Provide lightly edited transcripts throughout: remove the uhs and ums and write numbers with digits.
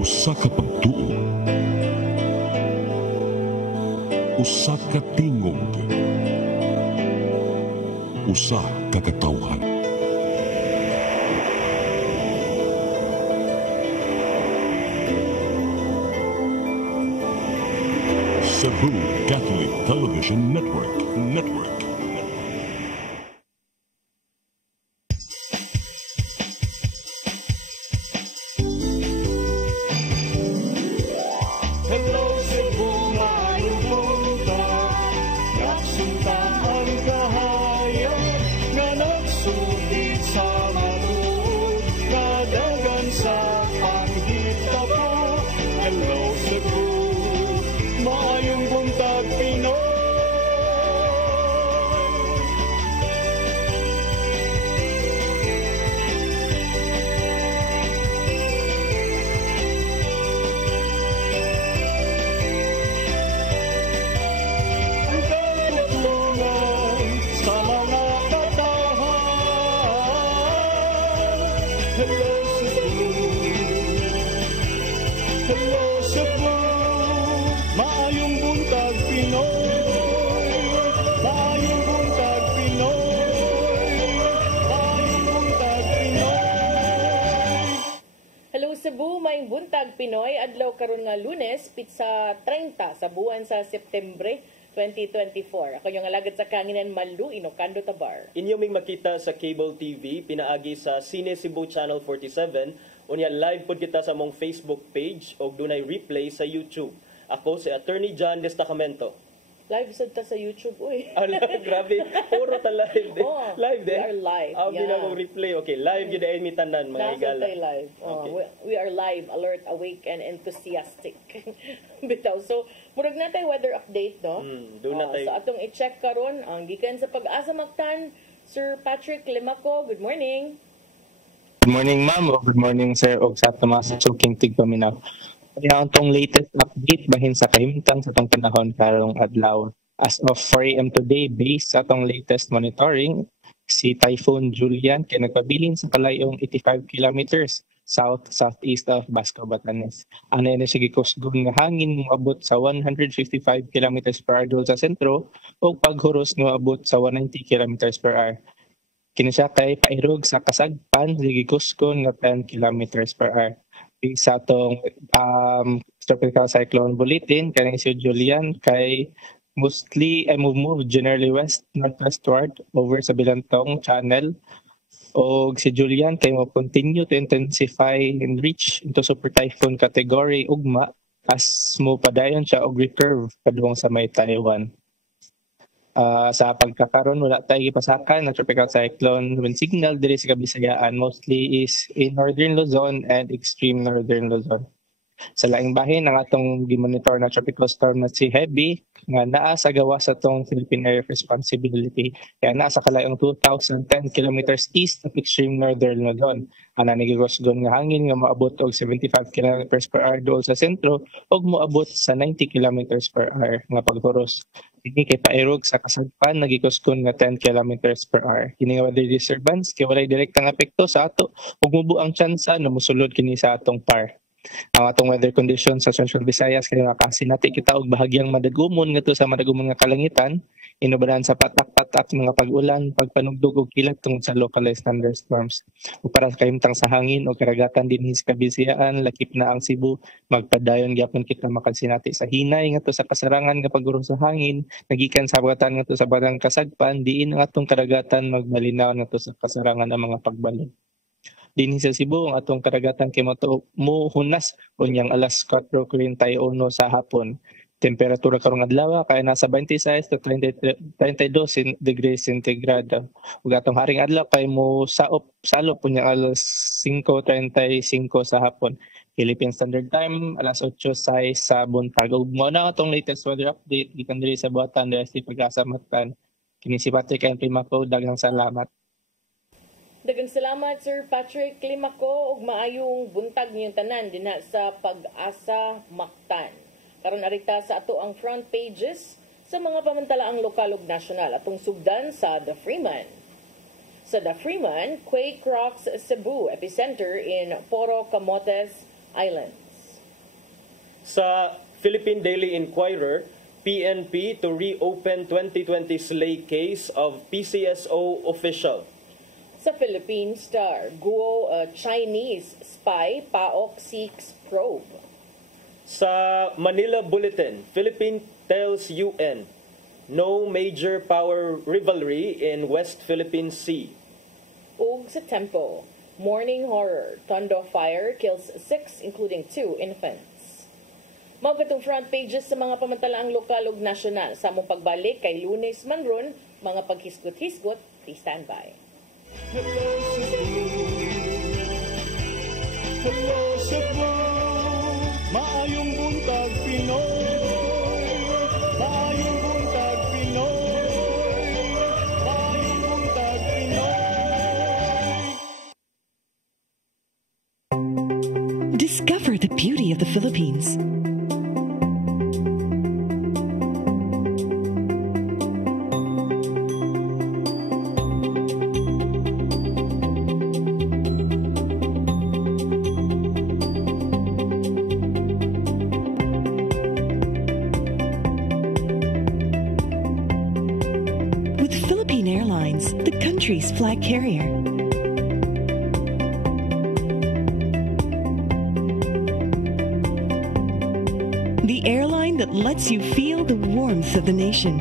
Usa ka pagtuo, usa ka tingog, usa ka katawhan. Cebu Catholic Television Network. Hello Cebu, maayong buntag. Nagsunta ang kahayag nga nagsulit sa matuod, nadagan sa panghitabo. Hello Cebu, maayong buntag Pinoy. Ang katutulungan sa mga katawhan. Hello Cebu, hello Cebu, maayong buntag Pinoy, maayong buntag Pinoy, maayong buntag Pinoy. Hello Cebu, maayong buntag Pinoy. Adlaw karon nga Lunes, pitsa 30 sa buwan sa Septembre 2024. Ako yung alagad sa kanginan Malu, Inokando Tabar. Inyo ming makita sa cable TV, pinaagi sa Cine Cebu Channel 47. Unya live pod kita sa mong Facebook page o dunay replay sa YouTube. Ako si Attorney John Destacamento. Live sad ta sa YouTube, uy. Grabe, puro ta live din. Oh, Live din? we are live, Abi yeah. na mong replay. Okay, live yun ay mi tanan mga Nasa higala. tayo live. Oh, Okay. we are live, alert, awake, and enthusiastic. Bitaw. So, murag na tayo weather update, no? doon na tayo. So, atong i-check karon ang gikan sa Pag-asa Mactan, Sir Patrick Limaco. Good morning. Good morning, ma'am. O good morning, sir. O sa Tomas Chuking Tigpaminaw. Kaya ang tong latest update bahin sa kahimtang sa tong panahon karong adlaw. As of 4 a.m. today, based sa tong latest monitoring, si Typhoon Julian kay nagpabilin sa kalayong 85 kilometers southeast of Basco, Batanes. Ano na siya gikusgon nga hangin moabot sa 155 kilometers per hour sa sentro o paghuros nga abot sa 190 kilometers per hour. Kini siya kay pairog sa kasagpan, gikuskon nga 10 kilometers per hour. Sa atong tropical cyclone bulletin, kaning si Julian kay mostly move generally northwestward over sa Bilantong Channel. O si Julian kay mo continue to intensify and reach into super typhoon category ugma as mo padayon siya og recurve padung sa may Taiwan. Sa pagkakaroon wala tayo gipasakan na tropical cyclone wind signal diri sa Kabisayaan, mostly is in northern Luzon and extreme northern Luzon. Sa laing bahin ang atong gimonitor na tropical storm na si Heavy nga naa sa gawas sa tong Philippine Area of Responsibility, kaya naa sa kalayong 2,010 kilometers east of extreme northern Luzon. Ana nagigusgon nga hangin nga moabot og 75 kilometers per hour duol sa sentro ug moabot sa 90 kilometers per hour nga paghuros. Kini kay pairog sa kasagpan nagigusgon nga 10 kilometers per hour. Kini nga weather disturbance kay walay direktang epekto sa ato ug mubo ang tsansa na mosulod kini sa atong par. Ang atong weather conditions sa Central Visayas kay makasinati kita og bahagyang madagumon ngadto sa madagumon nga kalangitan, inubanan sa patak-patak mga pag-ulan, pagpanugdog og kilat tungod sa localized thunderstorms. Ug para sa kahimtang sa hangin o karagatan dinhi sa Kabisayaan, lakip na ang Cebu, magpadayon gyapon kita makasinati sa hinay ngadto sa kasarangan nga paguro sa hangin, nagikan sa habagatan ngadto sa barang kasagpan, diin ang atong karagatan magbalinaw ngadto sa kasarangan ang mga pagbalon. Dinhi sa Cebu ang atong karagatan kay muhunas unyang alas 4:41 sa hapon. Temperatura karong adlaw kay nasa 26 to 32 degrees centigrado. Ug atong haring adlaw kay mo salop unyang alas 5:35 sa hapon. Philippine Standard Time alas 8:06 sa buntag. Ug mao na atong latest weather update gikan diri sa Buatan sa Pag-asa Mactan. Kini si Patrick and Limaco, daghang salamat. Daghang salamat Sir Patrick Limaco ug maayong buntag niyong tanan dinha sa Pag-asa Mactan. Karon arita sa ato ang front pages sa mga pamantalaang lokal ug nasyonal atong sugdan sa The Freeman. Sa The Freeman, quake rocks Cebu epicenter in Poro Camotes Islands. Sa Philippine Daily Inquirer, PNP to reopen 2020 slay case of PCSO official. Sa Philippine Star, Guo, Chinese spy, PAOK seeks probe. Sa Manila Bulletin, Philippine tells UN, no major power rivalry in West Philippine Sea. Ug sa Tempo, morning horror, Tondo fire kills 6 including 2 infants. Mao katong front pages sa mga pamantalaang lokal ug nasyonal. Sa among pagbalik kay Lunes man ron, mga paghisgot-hisgot, please stand by. Hello Cebu, hello Cebu, maayong buntag Pinoy, maayong buntag Pinoy, maayong buntag Pinoy. Discover the beauty of the Philippines. With Philippine Airlines, the country's flag carrier. The airline that lets you feel the warmth of the nation.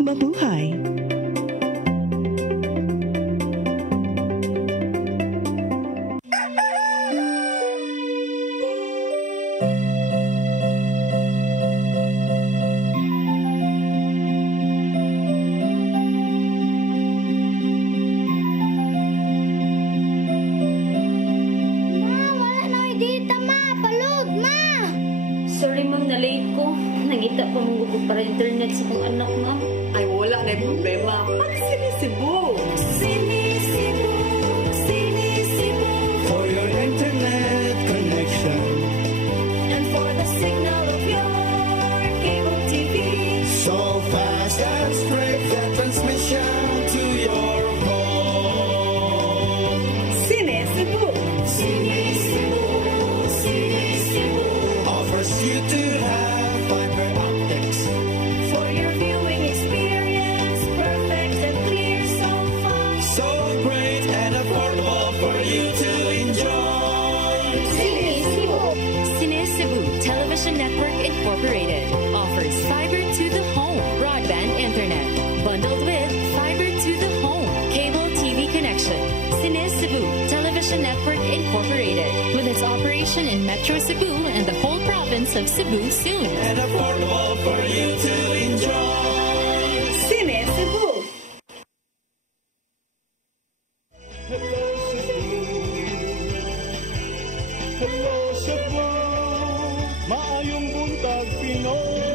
Mabuhay! Ma, wala na may data, ma. Palud, ma. Sorry ma'am, na-late ko. Nangita pa mong gusto para internet sa kong anak ma'am. Ay, wala na yung problema. Mag-sinisibo. Sinisibo, sinisibo. For your internet connection, And for the signal of your cable TV. so fast and straight the transmission to your home. Sinisibo. Sinisibo, sinisibo. Offers you to have fiber optics. For your viewing experience, perfect and clear so fast. So great and affordable for you to enjoy. Sinisibo. Cine Cebu Television Network Incorporated offers fiber to the home broadband internet bundled with fiber to the home cable TV connection. Cine Cebu Television Network Incorporated with its operation in Metro Cebu and the whole province of Cebu soon. And affordable for you to enjoy. Sinisibo. Hello Cebu, hello Cebu, maayong buntag Pinoy,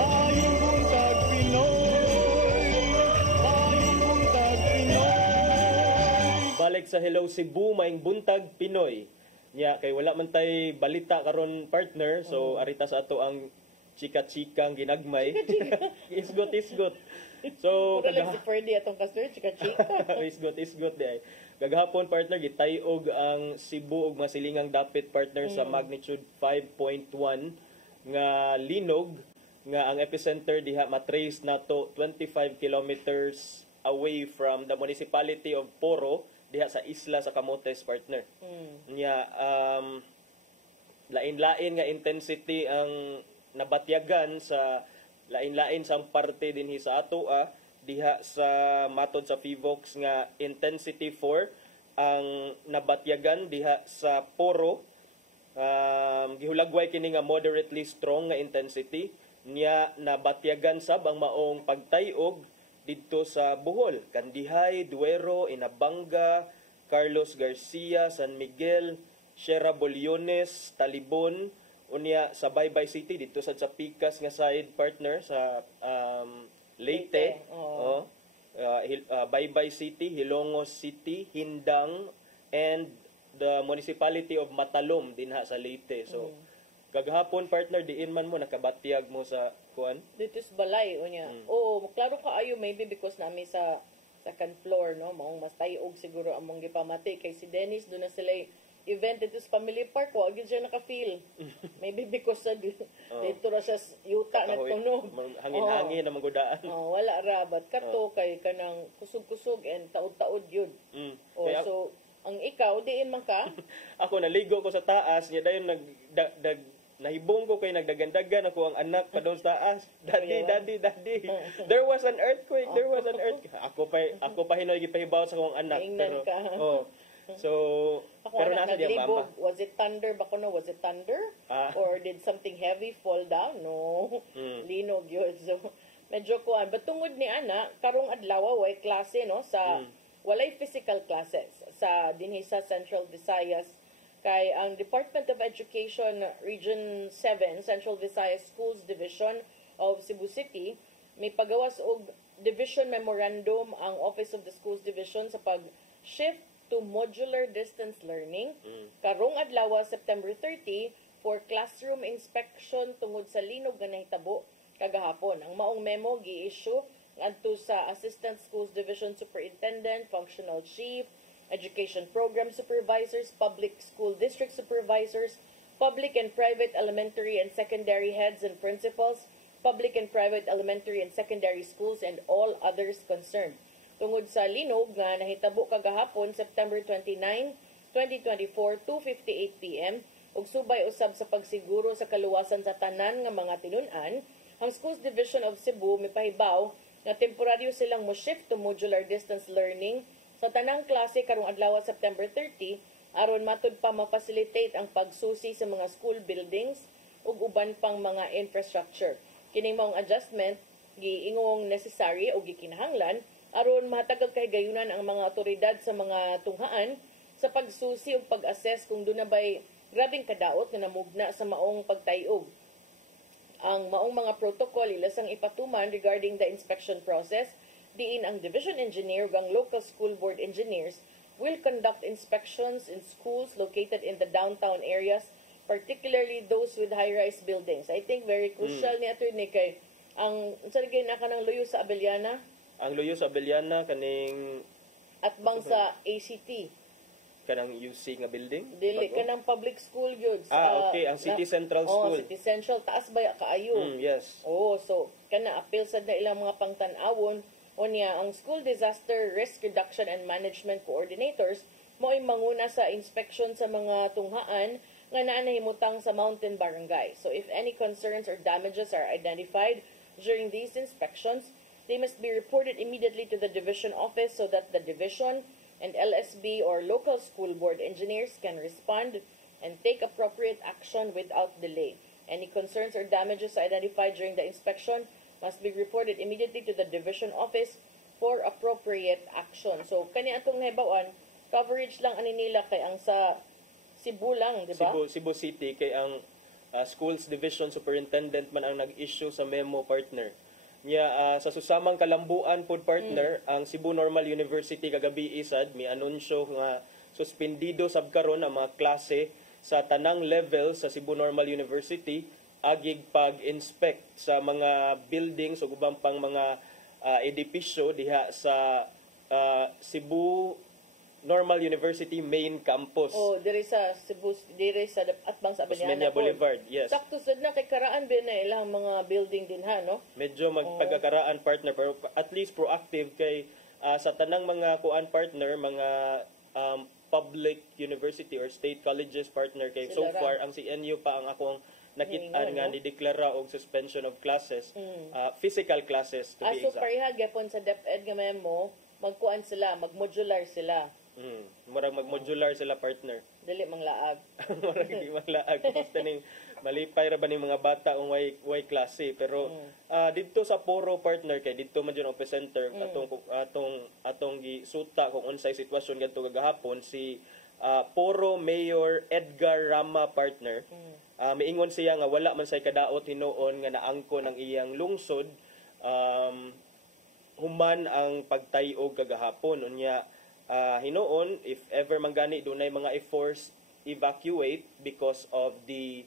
maayong buntag Pinoy, maayong buntag Pinoy. Balik sa Hello Cebu, maing buntag Pinoy. Nya kay wala man tay balita karon partner, so arita sa ato ang chika-chikang ginagmay. Isgot-isgot. So Puro lang si Ferdy atong kasir, chika-chika. isgot-isgot di ay. Kagahapon partner gitayog ang Cebu ug masilingang dapit partner sa magnitude 5.1 nga linog nga ang epicenter diha matrace nato 25 kilometers away from the municipality of Poro diha sa isla sa Camotes partner. Nya lain-lain nga intensity ang nabatyagan sa lain-lain sang parte dinhi sa ato diha sa matod sa PHIVOX nga intensity 4 ang nabatyagan diha sa Poro. Gihulagway kini nga moderately strong nga intensity niya nabatyagan sab ang maong pagtayog didto sa Bohol, Kandihay, Duero, Inabanga, Carlos Garcia, San Miguel, Sierra Boliones, Talibon, unya sa Baybay City dito sa Pikas nga side partner sa Leyte, Baybay City, Hilongos City, Hindang, and the municipality of Matalom dinha sa Leyte. So Kagahapon partner diin man mo nakabatyag mo sa kuan. Dito sa balay unya. Oo, klaro kaayo maybe because nami sa second floor no, maong mas tayog siguro among gipamati kay si Dennis do na sila event dito sa Family Park, wa gyud siya naka-feel. Maybe because sa dito ra siya yuta na tunog. Hangin-hangin na magudaan. Wala ra but kato kay kanang kusog-kusog and taod-taod yun. Kaya So ang ikaw diin man ka? Ako naligo ko sa taas, nya dayon nahibong ko kay nagdagandagan ako ang anak pa doon sa taas. Daddy. There was an earthquake. Ako pa hinoy gipahibaw sa akong anak. Ingnan ka. So, Ako pero anak nasa diyan mama. naglibog. Was it thunder? Bako no, was it thunder? Or did something heavy fall down? No. Linog yun. So, medyo kuan. But tungod ni ana, karong adlaw way klase no sa walay physical classes sa dinhi sa Central Visayas kay ang Department of Education Region 7 Central Visayas Schools Division of Cebu City may pagawas og division memorandum ang Office of the Schools Division sa pag-shift to modular distance learning karong adlaw September 30 for classroom inspection tungod sa linog nga nahitabo kagahapon. Ang maong memo gi-issue adto sa Assistant Schools Division Superintendent, Functional Chief, Education Program Supervisors, Public School District Supervisors, Public and Private Elementary and Secondary Heads and Principals, Public and Private Elementary and Secondary Schools, and all others concerned. Tungod sa linog nga nahitabo kagahapon, September 29, 2024, 2:58 p.m., ug subay usab sa pagsiguro sa kaluwasan sa tanan nga mga tinun-an, ang Schools Division of Cebu mipahibaw na temporaryo silang mo-shift to modular distance learning sa tanang klase karong adlaw September 30 aron matud pa ma-facilitate ang pagsusi sa mga school buildings ug uban pang mga infrastructure. Kining maong adjustment giingong necessary o gikinahanglan aron mahatag kay gayunan ang mga otoridad sa mga tunghaan sa pagsusi ug pag-assess kung doon na ba'y grabing kadaot na namugna sa maong pagtayog. Ang maong mga protocol ilasang ipatuman regarding the inspection process, diin ang division engineer ug ang local school board engineers will conduct inspections in schools located in the downtown areas, particularly those with high-rise buildings. I think very crucial ni attorney kay ang sarigay na kanang luyo sa Abellana. Ang luyo sa Abellana kaning atbang sa ACT. Kanang UC nga building? Dili kanang public school gyud. Okay, ang City Central School. City Central taas baya kaayo. Yes. So kana appeal sad na ilang mga pangtan-awon unya ang School Disaster Risk Reduction and Management Coordinators mo'y manguna sa inspection sa mga tunghaan nga naa nahimutang sa mountain barangay. So if any concerns or damages are identified during these inspections, they must be reported immediately to the division office so that the division and LSB or local school board engineers can respond and take appropriate action without delay. Any concerns or damages identified during the inspection must be reported immediately to the division office for appropriate action. So, kani atong nahibawan, coverage lang ani nila kay ang sa Cebu lang, di ba? Cebu City, kay ang Schools Division Superintendent man ang nag-issue sa memo partner. Sa susamang kalambuan pod partner, ang Cebu Normal University kagabi isad mi anunsyo nga suspendido sab karon ang mga klase sa tanang level sa Cebu Normal University agig pag-inspect sa mga buildings o ubang pang mga edipisyo diha sa Cebu Normal University main campus. Diri sa Cebu, diri sa atbang sa Osmeña Boulevard, yes. Sakto sad na kay karaan ba na ilang mga building din ha, no? Medyo magpagkakaraan partner pero at least proactive kay sa tanang mga kuan partner, mga public university or state colleges partner kay so far ang CNU pa ang akong nakitaan nga ni-deklara og suspension of classes, physical classes to be exact. So pareha gyapon sa DepEd nga memo, magkuan sila, mag-modular sila. Murag mag-modular sila partner. Dili manglaag. Murag di manglaag. Basta ning malipay ra ba ning mga bata kung way klase pero didto sa Poro partner kay didto man jud ang center atong gisuta kung unsay sitwasyon kadto kagahapon si Poro Mayor Edgar Rama partner. Miingon siya nga wala man say kadaot hinuon nga naangkon ang iyang lungsod human ang pagtayog kagahapon unya hinuon if ever man gani dunay mga i-force evacuate because of the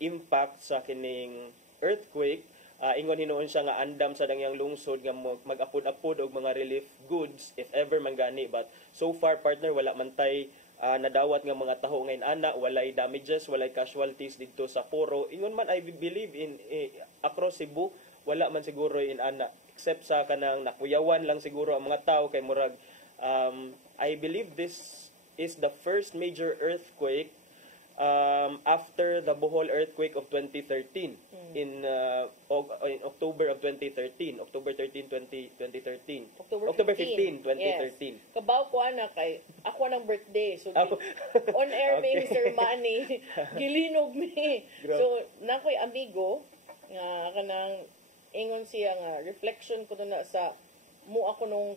impact sa kining earthquake. Ingon hinuon siya nga andam sa dangyang lungsod nga mag-apod-apod og mga relief goods if ever man gani, but so far partner wala man tay nadawat nga mga taho ngayon ana, walay damages, walay casualties dito sa Poro. Ingon man I believe in across Cebu wala man siguro in ana except sa kanang nakuyawan lang siguro ang mga tao kay murag I believe this is the first major earthquake after the Bohol earthquake of 2013 in October of 2013, October 13, 2013. October 15, 2013. Yes. Kabaw ko ana kay ako ng birthday. So Ako. on air Okay. may Sir Manny gilinog mi. So nakoy amigo nga kanang ingon siya nga reflection ko na sa mo ako nung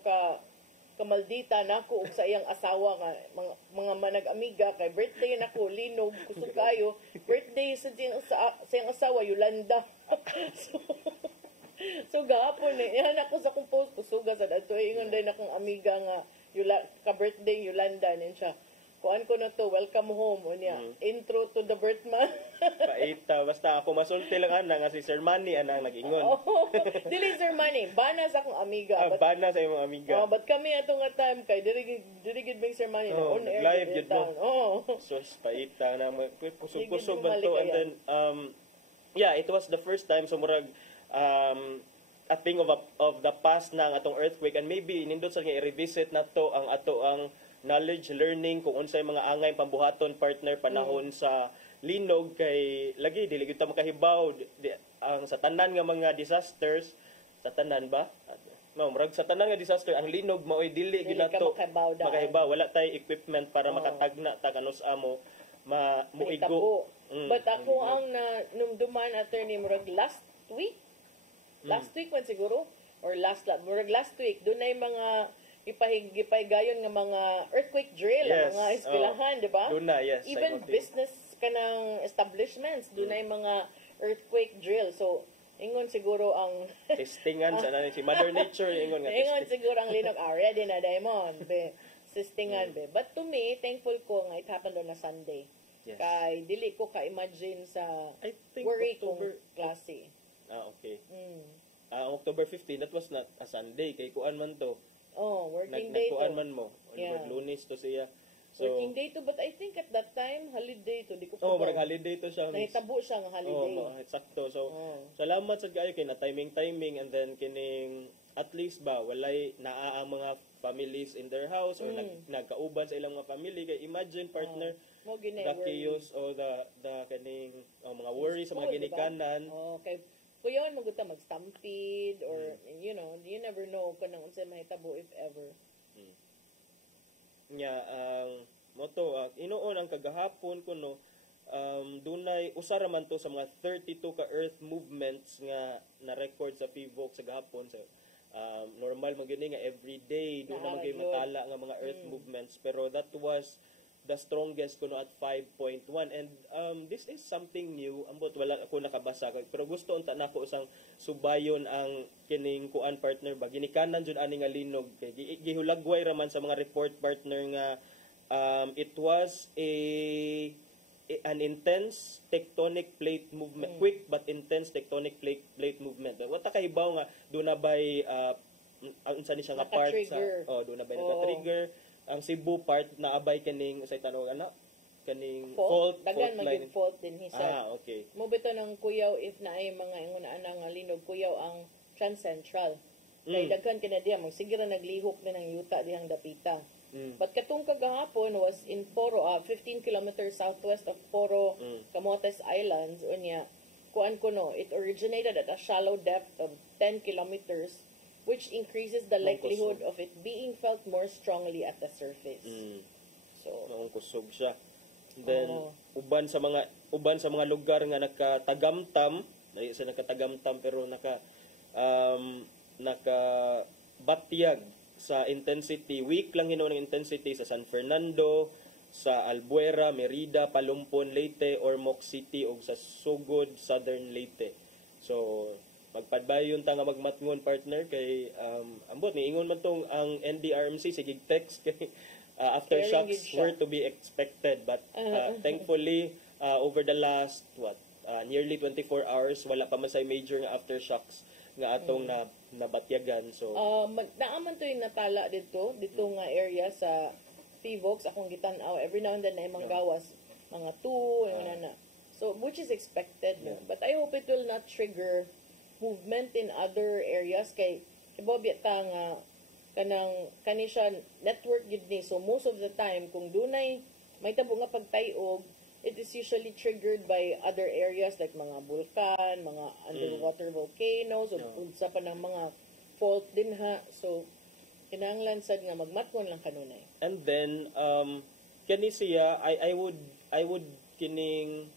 kamaldita nako og sa iyang asawa nga mga manag-amiga kay birthday nako linog kusog kayo birthday sa iyang asawa Yolanda. so gahapon yan ako sa kong post kusuga sa dato ingon day nakong amiga nga ka birthday Yolanda nin siya kuan ko na to welcome home unya intro to the birth month. Paita basta ako masulti lang ana nga si Sir Manny ana nag-ingon. Dili Sir Manny bana sa akong amiga Bana sa imong amiga. but kami ato nga time kay diri gid Sir Manny na on air live gid yun mo. Oh. Sus, paita na kusog-kusog Hindi ba to, and malikayan. then yeah, it was the first time so murag a thing of the past na ang atong earthquake, and maybe nindot sa nga i-revisit na to ang ato ang knowledge learning kung unsay mga angay pambuhaton partner panahon sa linog kay lagi dili gyud ta makahibaw ang sa tanan nga mga disasters sa tanan ba no murag sa tanan nga disaster ang linog maoy dili gyud nato makahibaw wala tay equipment para makatagna ta kanus amo muigo. But ako ang numduman attorney murag last week man siguro or last week dunay mga ipahigayon nga mga earthquake drill ang mga eskwelahan, di ba? Duna, yes. Even business kanang establishments dunay mga earthquake drill. So ingon siguro ang testingan sa nani si Mother Nature ingon nga ingon siguro ang linog area din na diamond be testingan be. But to me thankful ko nga it happened on a Sunday. Yes. Kay dili ko ka-imagine sa I think worry October kong klase. Okay. October 15 that was not a Sunday kay kuan man to. Working day to. Nagkuan man mo. Lunes to siya. So, working day to, but I think at that time, holiday to. Di ko marag holiday to siya. Nahitabo siya ng holiday. Eksakto. So, salamat sa kayo kay na timing, and then kining, at least ba, walay naa ang mga families in their house, or nagkauban sa ilang mga family. Kay imagine, partner, the chaos, o the kining, mga worries sa mga ginikanan. Okay. Kuyawan maguta mag-stampede or you never know kung nang unsay mahitabo if ever. Ang moto inuon ang kagahapon kuno dunay usa ra man to sa mga 32 ka earth movements nga na record sa PVOC sa gahapon so normal man gini nga everyday do na magay matala nga mga earth movements pero that was the strongest kuno at 5.1 and this is something new ambot wala ako nakabasa pero gusto unta nako usang subayon ang kining kuan partner ba ginikanan jud ani nga linog kay gihulagway ra man sa mga report partner nga it was an intense tectonic plate movement quick but intense tectonic plate movement wata kahibaw nga do na bay unsa ni siya nga part sa do na bay naka-trigger ang Cebu part na abay kaning say tanong kaning fault dagan maging fault din hisa. Okay. Mo bito ng kuyaw if na ay mga ingon ana nga linog kuyaw ang Trans Central. Kay daghan kina diha magsigira naglihok din ang yuta dihang dapita. But katong kagahapon was in Poro 15 kilometers southwest of Poro, Camotes Islands unya kuan kuno it originated at a shallow depth of 10 kilometers which increases the likelihood of it being felt more strongly at the surface. So, kusog siya. Then uban sa mga lugar nga nakatagamtam, dili sa nakatagamtam pero nakabatyag sa intensity, weak lang hinuon ang intensity sa San Fernando, sa Albuera, Merida, Palumpon, Leyte, Ormoc City ug sa Sugod, Southern Leyte. So magpadbayon ta nga magmatngon partner kay ambot ni ingon man tong ang NDRMC sige text kay aftershocks were to be expected but thankfully over the last nearly 24 hours wala pa man say major nga aftershocks nga atong nabatyagan. So Naaman to yung natala dito nga area sa Fivox, akong gitan-aw every now and then na imong gawas mga 2 na. So which is expected, no? But I hope it will not trigger movement in other areas kay ibobya ta nga kani siya network gid ni. So most of the time kung dunay may tabo nga pagtayog, it is usually triggered by other areas like mga bulkan, mga underwater volcanoes, o sa pa ng mga fault din ha. So kinahanglan sad nga magmatgon lang kanunay. and then kani siya I would kining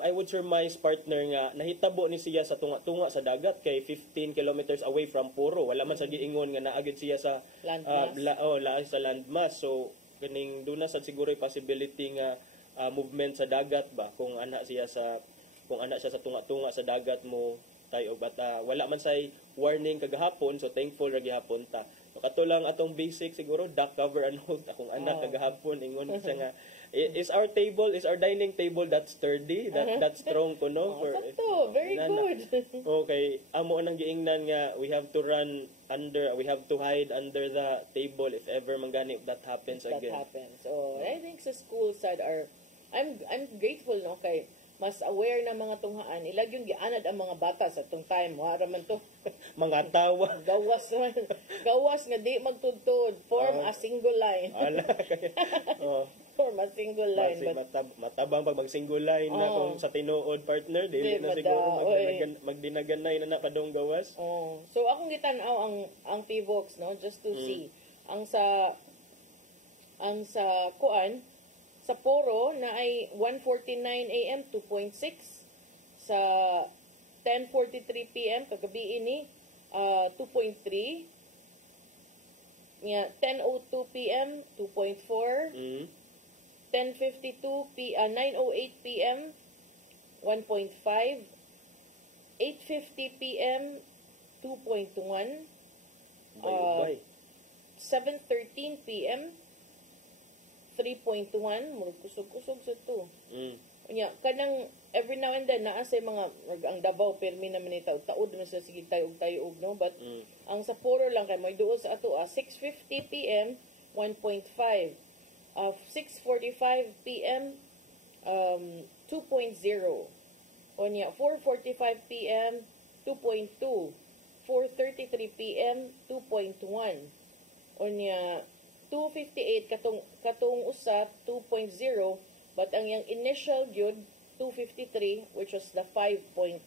I would surmise partner nga nahitabo ni siya sa tunga sa dagat kay 15 kilometers away from Puro. Wala man sa giingon nga naagid siya sa Landmass. sa landmass. So kining duna sa siguro possibility nga movement sa dagat ba kung ana siya sa tunga sa dagat mo tayo, but wala man say warning kagahapon, so thankful ra gihapon ta. Kato lang atong basic siguro duck cover and hold akong anak kagahapon ingon siya nga is our dining table that sturdy, that strong kuno for sakto, very good. Okay, amo nang giingnan nga we have to hide under the table if ever mangani that happens again. So I think sa school side I'm grateful no kay mas aware na mga tunghaan ilag yung gianad ang mga bata sa tong time wala man to mga tawa gawas nga di magtudtod form a single line form a single line matabang pag mag-single line na kung sa tinuod partner dili na siguro magdinaganay na padong gawas. So akong gitan-aw ang Fivox no just to see ang sa kuan sa Poro na ay 1:49 AM 2.6, sa 10:43 PM kagabi ini 2.3, 10:02 PM 2.4, 9:08 PM 1.5, 8:50 PM 2.1, 7:13 PM 3.1, murag kusog-kusog sa to. Kanang every now and then naa say mga ang Davao permi naman ni taud na sa sige tayo no, but ang sa Poro lang kay may duol sa ato 6:50 PM 1.5, 6:45 PM 2.0, onya 4:45 PM 2.2, 4:33 PM 2.1, onya 2:58 katong usa 2.0, but ang yang initial gyud 2:53 which was the 5.1.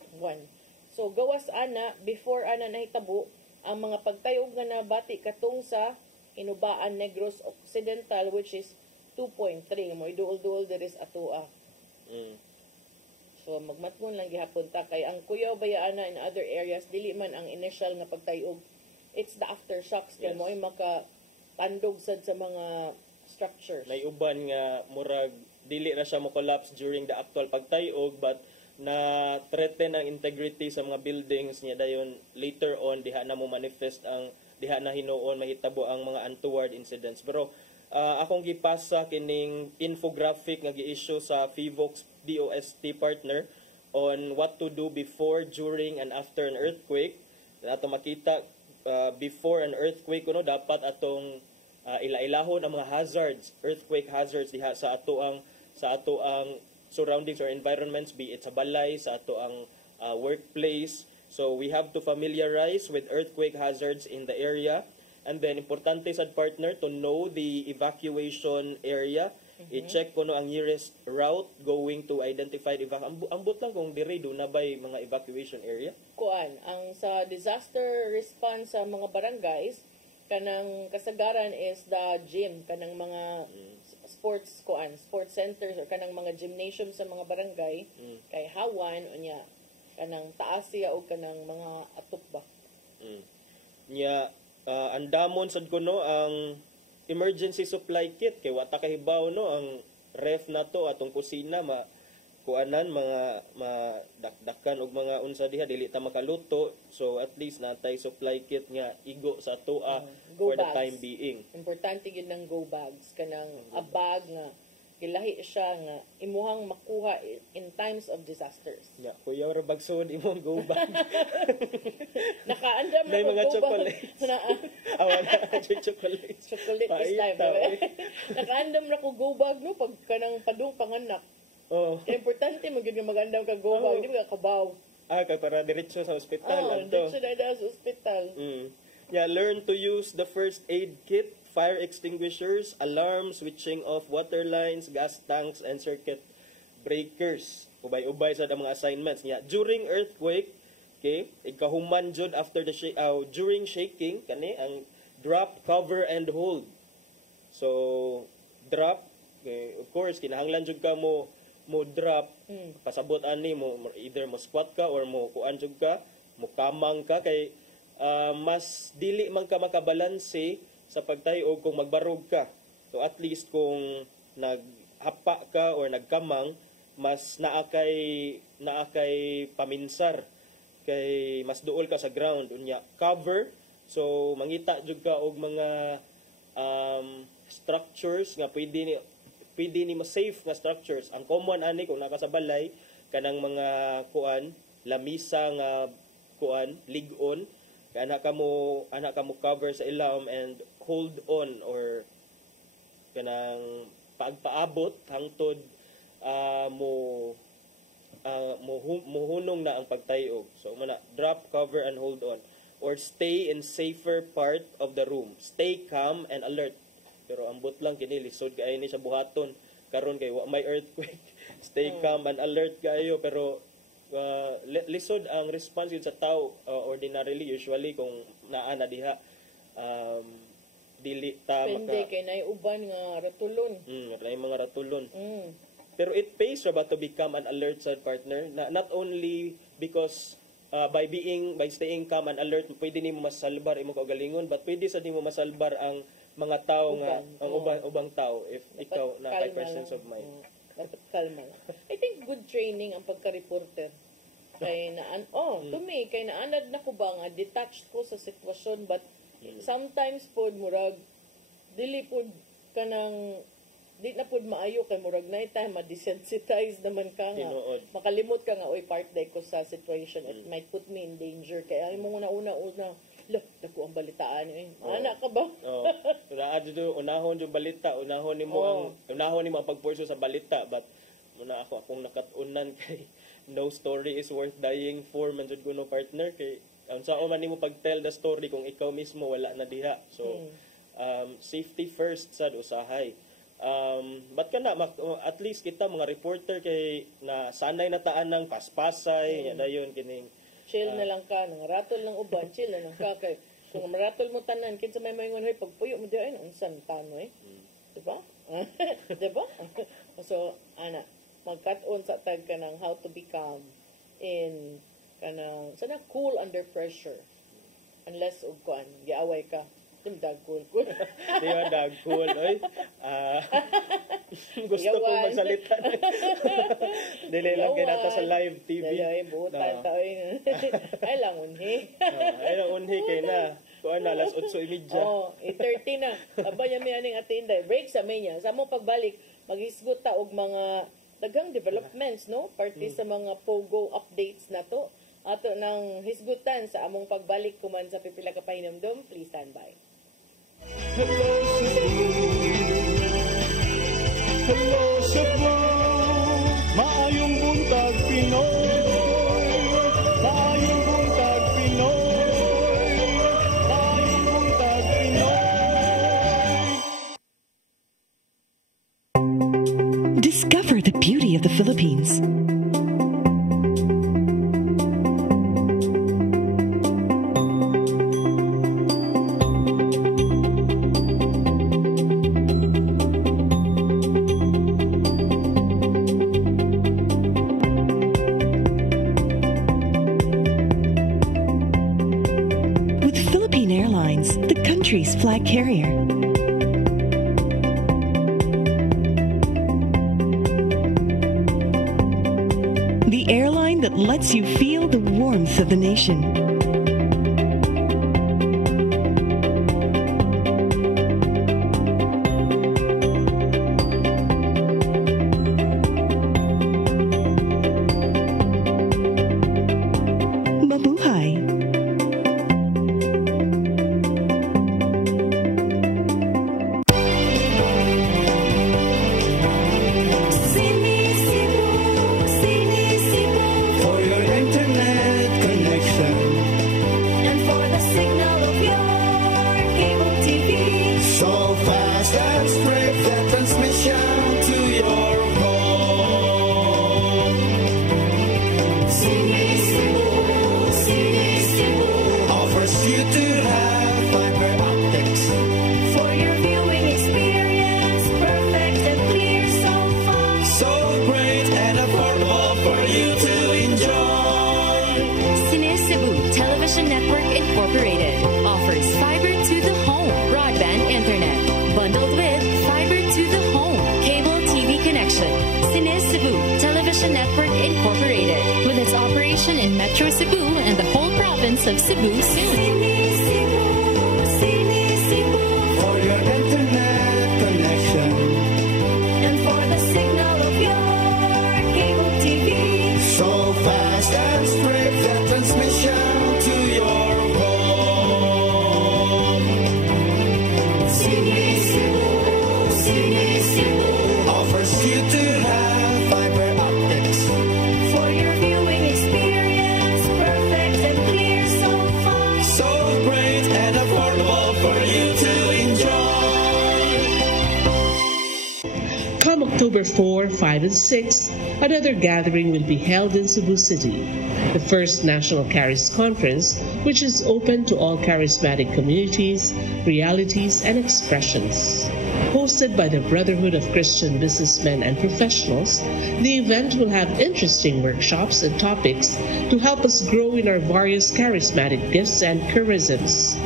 So gawas ana before ana nahitabo ang mga pagtayog nga nabati katong sa Inubaan Negros Occidental which is 2.3 mo duol-duol diri sa atoa. So magmatngon lang gihapon ta kay ang Kuyaw Bayaana in other areas dili man ang initial nga pagtayog, it's the aftershocks kay mo ay tandog sad sa mga structures. May uban nga murag dili ra siya mo collapse during the actual pagtayog, but na threaten ang integrity sa mga buildings niya dayon later on diha na mo manifest ang diha na hinuon mahitabo ang mga untoward incidents. Pero akong gipasa kining infographic nga gi-issue sa Fivox DOST partner on what to do before, during and after an earthquake. Ato makita before an earthquake kuno dapat atong ilailahon ang mga hazards, earthquake hazards diha sa ato ang surroundings or environments, be it sa balay, sa ato ang workplace. So we have to familiarize with earthquake hazards in the area, and then importante sad partner to know the evacuation area. I-check kuno ang nearest route going to identified ambot lang kung dire do na bay mga evacuation area. Kuan ang sa disaster response sa mga barangays kanang kasagaran is the gym kanang mga sports centers or kanang mga gymnasium sa mga barangay kay hawan unya kanang taas siya o kanang mga atop ba. Nya andamon sad kuno ang emergency supply kit kay wata kahibaw no ang ref na to atong kusina kuanan mga dakdakan og mga unsa diha dili ta makaluto, so at least natay supply kit nga igo sa atoa for the time being. Importante gyud ng go bags kanang a bag nga gilahi siya nga imuhang makuha in times of disasters. Ya, kuya ra bagsod imong go bag. Nakaandam May na mga ko chocolates. Wala chocolate. Chocolate is life. Nakaandam na ko go bag no pag kanang padung panganak. Oh. Kaya importante magiging magandang ka go bag, di ba kabaw. Kay para diretso sa ospital Diretso na sa ospital. Yeah, learn to use the first aid kit, fire extinguishers, alarm, switching off water lines, gas tanks, and circuit breakers. Ubay-ubay sa mga assignments niya. During earthquake, okay, ikahuman jud after the during shaking kani ang drop, cover, and hold. So, drop, okay, of course, kinahanglan jud ka mo drop, pasabot ani mo either mo squat ka or mo kuan jud ka, mo kamang ka kay mas dili man ka makabalanse sa pagtayo kung magbarog ka. So at least kung naghapa ka or nagkamang, mas naakay paminsar kay mas duol ka sa ground unya. Cover, so mangita jud ka og mga structures nga pwede ni safe nga structures. Ang common ani kung naka sa balay kanang mga kuan lamisa nga kuan lig-on, anak ka mo cover sa ilam and hold on or kanang pagpaabot hangtod muhunong na ang pagtayog. So mana drop, cover, and hold on, or stay in safer part of the room. Stay calm and alert. Pero ambot lang kini lisod kay ni sa buhaton karon kay wa may earthquake. Stay calm and alert kayo pero lisod ang response yun sa tao ordinarily usually kung naa na diha dili ta Pende kay nay uban nga ratulon. Nay mga ratulon. Pero it pays ra ba to become an alert sa partner? Not only because by staying calm and alert pwede nimo masalbar imong kaugalingon, but pwede sa nimo masalbar ang mga tao nga ang ubang tao if ikaw na kay presence of mind. Dapat kalma lang. I think good training ang pagka-reporter. Kay to me, kay naanad na ko ba nga, detached ko sa sitwasyon, but sometimes pod murag, dili pod ka ng, di na pod maayo, kay murag na time, ma-desensitize naman ka nga. Tinuod. Makalimot ka nga, oy, part day ko sa situation, it might put me in danger. Kaya ay mo una, dako ang balitaan eh. Anak ka ba? Unahon yung balita, unahon nimo ang pagpurso sa balita, but muna akong nakatunan kay no story is worth dying for man jud kuno partner kay unsa man nimo pag-tell the story kung ikaw mismo wala na diha. So safety first sad usahay. But kana at least kita mga reporter kay na sanay na taan ng paspasay dayon kining chill na lang ka, nangaratol lang uban, chill na lang ka. Kay, kung maratol mo tanan, kinsa may mayngon, pagpuyo mo di ay, unsan tanoy. Diba? Diba? So, magkat-on sa tag ka ng how to become in, sana cool under pressure. Unless, giaway ka. Dagkul. Di ba dagkul, oy? Gusto ko magsalita. Dili lang kay nato sa live TV. Ay, buutan ta oy. Ay lang unhi. Ay lang unhi kay na. Kuan na alas 8:30. 8:30 na. Aba yami aning atinday. Break sa menya. Sa mo pagbalik, maghisgot ta og mga daghang developments, no? Parte sa mga pogo updates na to. Ato nang hisgutan sa among pagbalik kuman sa pipila ka pahinumdom. Please stand by. Hello Cebu, maayong buntag Pinoy, maayong buntag Pinoy, maayong buntag Pinoy. Discover the beauty of the Philippines. Country's flag carrier. The airline that lets you feel the warmth of the nation. Incorporated offers fiber to the home broadband internet bundled with fiber to the home cable TV connection. Cine Cebu Television Network Incorporated with its operation in Metro Cebu and the whole province of Cebu soon. For your internet connection And for the signal of your cable TV. so fast and straight that transmission to your home. Cine Cebu Offers you to have fiber optics. for your viewing experience, perfect and clear so far. So great and affordable for you to enjoy. Come October 4, 5, and 6, another gathering will be held in Cebu City, the first National Charis Conference, which is open to all charismatic communities, realities, and expressions. Hosted by the Brotherhood of Christian Businessmen and Professionals, the event will have interesting workshops and topics to help us grow in our various charismatic gifts and charisms.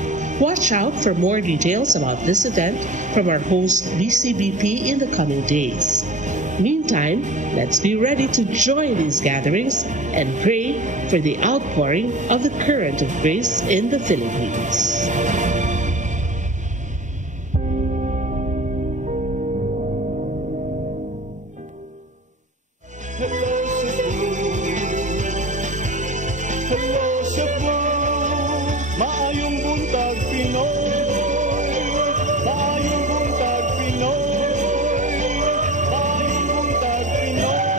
Watch out for more details about this event from our host BCBP in the coming days. Meantime, let's be ready to join these gatherings and pray for the outpouring of the current of grace in the Philippines. Hello Cebu, hello Cebu, maayong buntag Pinoy, maayong buntag Pinoy, maayong buntag Pinoy.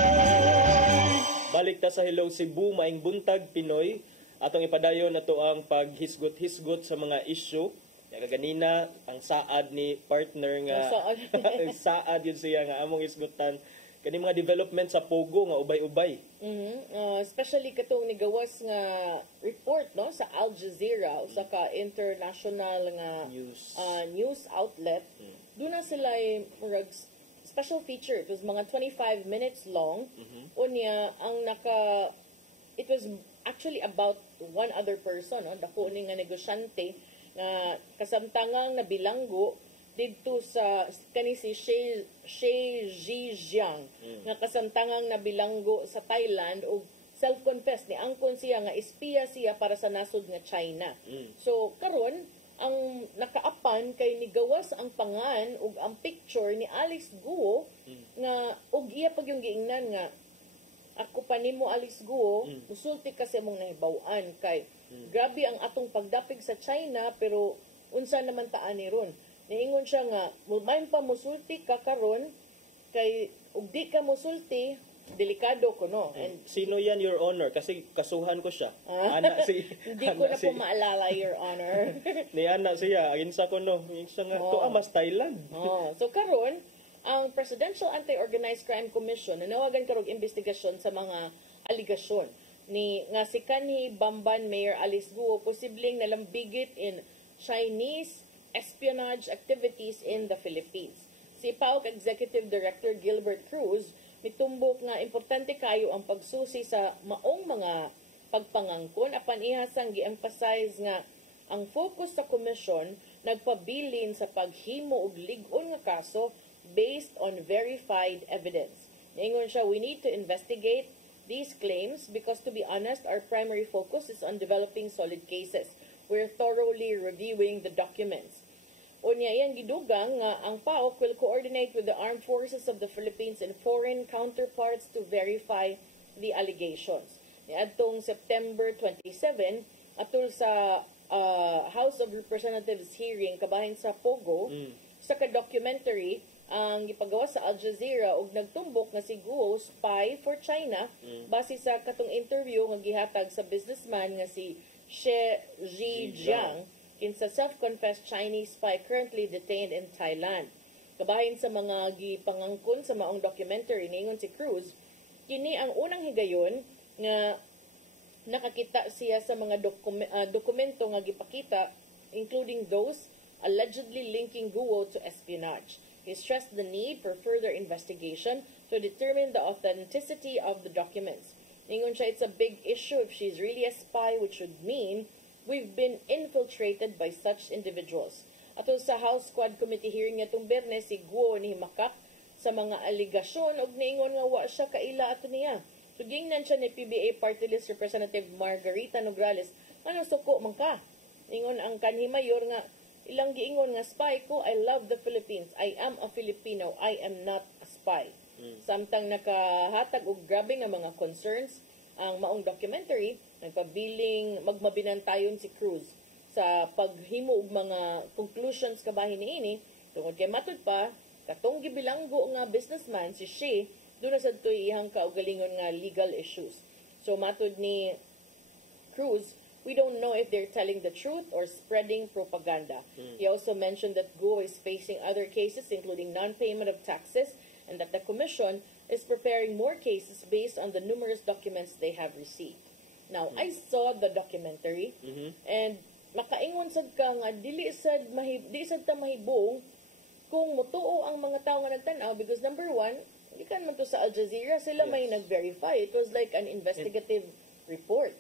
Balik ta sa Hello Cebu, maing buntag Pinoy. Atong ipadayon na to ang paghisgot-hisgot sa mga issue. Kaya ganina, ang saad ni partner nga, Ang saad. saad yun siya nga among isgutan. Kani mga development sa Pogo nga ubay-ubay. Especially katong nigawas nga report no sa Al Jazeera usa ka international nga news outlet. Doon na sila murag special feature. It was mga 25 minutes long. Unya ang it was actually about one other person, no? Dako ni nga negosyante nga kasamtangang nabilanggo didto sa kani si She Zhijiang nga kasamtangang nabilanggo sa Thailand og self-confessed ni angkon siya nga espiya siya para sa nasod nga China. So karon ang nakaapan kay nigawas ang pangan ug ang picture ni Alex Guo nga og iya pag yung giingnan nga ako pa nimo Alex Guo musulti kasi mong nahibaw-an kay grabe ang atong pagdapig sa China pero unsa naman taan ni ron. Niingon siya nga, may pa musulti ka karon kay ug di ka musulti, delikado ko no. And Sino yan, Your Honor? Kasi kasuhan ko siya. hindi ko na po maalala, Your Honor. Ni ana siya, aginsa ko no. Siya nga, to amas Thailand. So karon ang Presidential Anti-Organized Crime Commission nanawagan karog investigasyon sa mga aligasyon ni nga si kanhi Bamban Mayor Alice Guo posibleng nalambigit in Chinese espionage activities in the Philippines. Si PAOK Executive Director Gilbert Cruz mitumbok nga importante kayo ang pagsusi sa maong mga pagpangangkon apan ihasang gi-emphasize nga ang focus sa komisyon nagpabilin sa paghimo og lig-on nga kaso based on verified evidence. Ningon siya, we need to investigate these claims because to be honest, our primary focus is on developing solid cases. We're thoroughly reviewing the documents. Unya yan gidugang nga ang PAOK will coordinate with the armed forces of the Philippines and foreign counterparts to verify the allegations. Niadtong September 27 atul sa House of Representatives hearing kabahin sa Pogo sa ka-documentary ang gipagawa sa Al Jazeera og nagtumbok nga si Guo spy for China base sa katong interview nga gihatag sa businessman nga si She Zhijiang kinsa self-confessed Chinese spy currently detained in Thailand. Kabahin sa mga gipangangkon sa maong documentary ningon si Cruz, kini ang unang higayon nga nakakita siya sa mga dokumento nga gipakita including those allegedly linking Guo to espionage. He stressed the need for further investigation to determine the authenticity of the documents. Ningon siya, it's a big issue if she's really a spy, which would mean we've been infiltrated by such individuals. Ato sa House Squad Committee hearing nitong Bernes, si Guo ni himakak sa mga aligasyon og niingon nga wa siya kaila ato niya. So gingnan siya ni PBA Party List Representative Margarita Nograles, ano suko man ka? Ingon ang kanhi mayor nga ilang giingon nga spy ko, I love the Philippines. I am a Filipino. I am not a spy. Samtang nakahatag og grabe nga mga concerns ang maong documentary, nagpabiling magmabinantayon si Cruz sa paghimo og mga conclusions kabahin niini tungod kay matud pa katong gibilanggo nga businessman si Shea doon na sad toy iyang kaugalingon nga legal issues. So matud ni Cruz, we don't know if they're telling the truth or spreading propaganda. He also mentioned that Guo is facing other cases including non-payment of taxes and that the commission is preparing more cases based on the numerous documents they have received. Now, I saw the documentary and makaingon sad ka nga di sad ta mahibong kung mutuo ang mga tao nga nagtan-aw because number one, gikan man to sa Al Jazeera, sila may nag-verify. It was like an investigative report.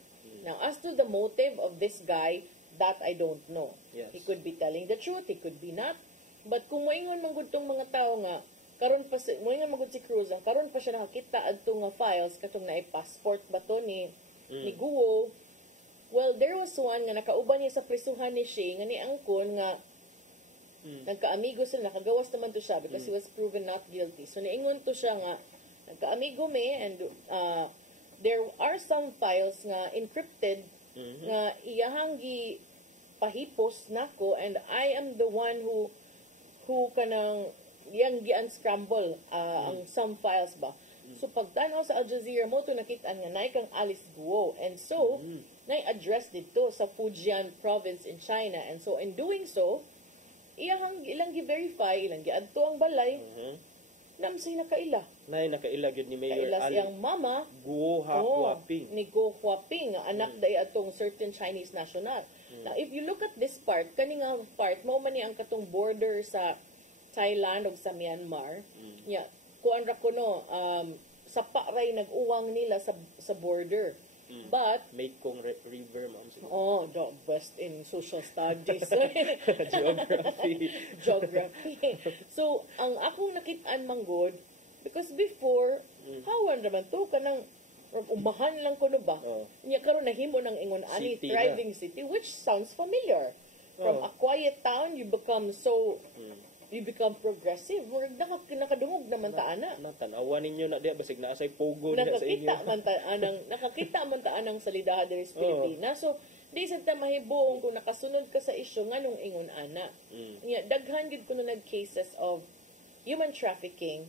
Now, as to the motive of this guy, that I don't know. Yes. He could be telling the truth, he could be not. But kung moingon man gud tong mga tao nga karon pa moingon man gud si Cruz, ang karon pa siya nakakita adto nga files katong naay passport ba to ni Guo. Well, there was one nga nakauban niya sa prisuhan ni Shea nga ni angkon nga nagkaamigo sila, nakagawas naman to siya because he was proven not guilty. So niingon to siya nga nagkaamigo me and there are some files nga encrypted nga iyahang gi pahipos nako and I am the one who kanang yang gi-unscramble ang some files ba. So pagtanaw sa Al Jazeera mo to nakita nga nay kang Alice Guo and so nay-address dito sa Fujian province in China and so in doing so ilang gi-verify ilang giadto ang balay namsay nakaila gyud ni Mayor kaila Ali siyang mama Guo Huaping ni Guo Huaping anak day atong certain Chinese national. Now if you look at this part kani nga part mao man ni ang katong border sa Thailand ug sa Myanmar nya kuan ra kuno sapa ray nag-uwang nila sa border. But Mekong River ma'am. the best in social studies. Geography. So, ang akong nakitaan manggod, because before, hawan naman to, kanang umahan lang ko ba? Niya karon nahimo ng ingon ani City thriving city, which sounds familiar. From a quiet town, you become progressive. Murag nakadungog naman ta ana. Natanawa ninyo na diya basig naa say pogo diya sa inyo. Nakakita man ta anang salidahan diri sa Pilipinas. So di sad ta mahibong kung nakasunod ka sa isyu nganong ingon ana. Daghan gid kuno nag cases of human trafficking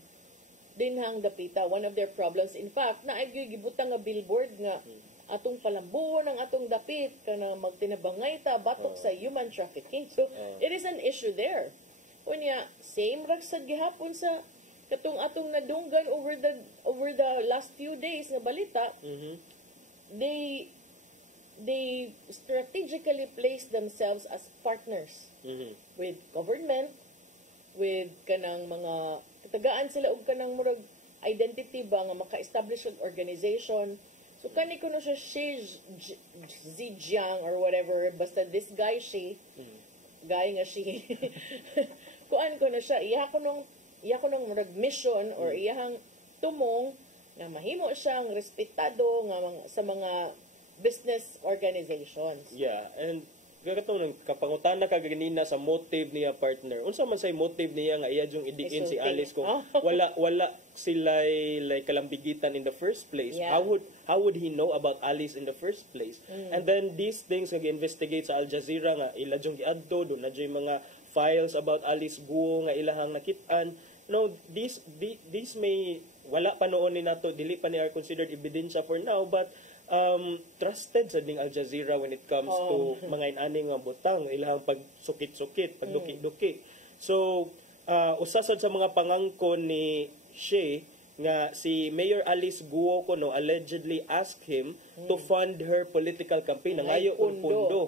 dinhang dapita. One of their problems, in fact, na ay gibutang nga billboard nga atong palambuon ang atong dapit kana magtinabangay ta batok sa human trafficking. So it is an issue there. Unya, same ragsad gihapon sa katong atong nadunggan over the last few days nga balita. They strategically place themselves as partners with government, with kanang mga katagaan sila og kanang murag identity ba nga maka-establish og organization. So kani kuno siya Zhejiang or whatever, basta this guy guy nga she kuan ko na siya iya ko nung murag mission or iyahang tumong na mahimo siyang respetado nga sa mga business organizations. Yeah, and katong kapangutan na kaganina sa motive niya partner. Unsa man say motive niya nga iya jung idiin si Alice kung wala sila like kalambigitan in the first place. Yeah. How would he know about Alice in the first place? And then these things nga gi-investigate sa Al Jazeera nga ila jung giadto do na jay mga files about Alice Guo nga ilahang nakitaan. No, these may wala pa noon ni nato, dili pa ni are considered ebidensya for now, but trusted sa ding Al Jazeera when it comes to mga inaning nga butang, ilahang pagsukit-sukit, pagduki-duki. So, usasad sa mga pangangkon ni Shea nga si Mayor Alice Guo kuno allegedly asked him to fund her political campaign nangayo og pondo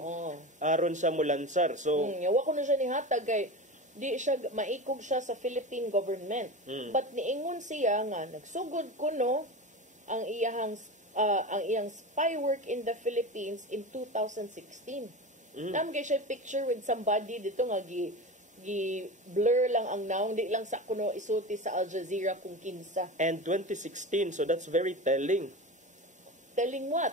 aron sa mulansar. So wa ko na siya ni hatag kay di siya maikog siya sa Philippine government. But niingon siya nga nagsugod kuno ang iyahang ang iyang spy work in the Philippines in 2016. Nam kay siya picture with somebody dito nga gi blur lang ang naong, di lang sa kuno isulti sa Al Jazeera kung kinsa. And 2016, so that's very telling. Telling what?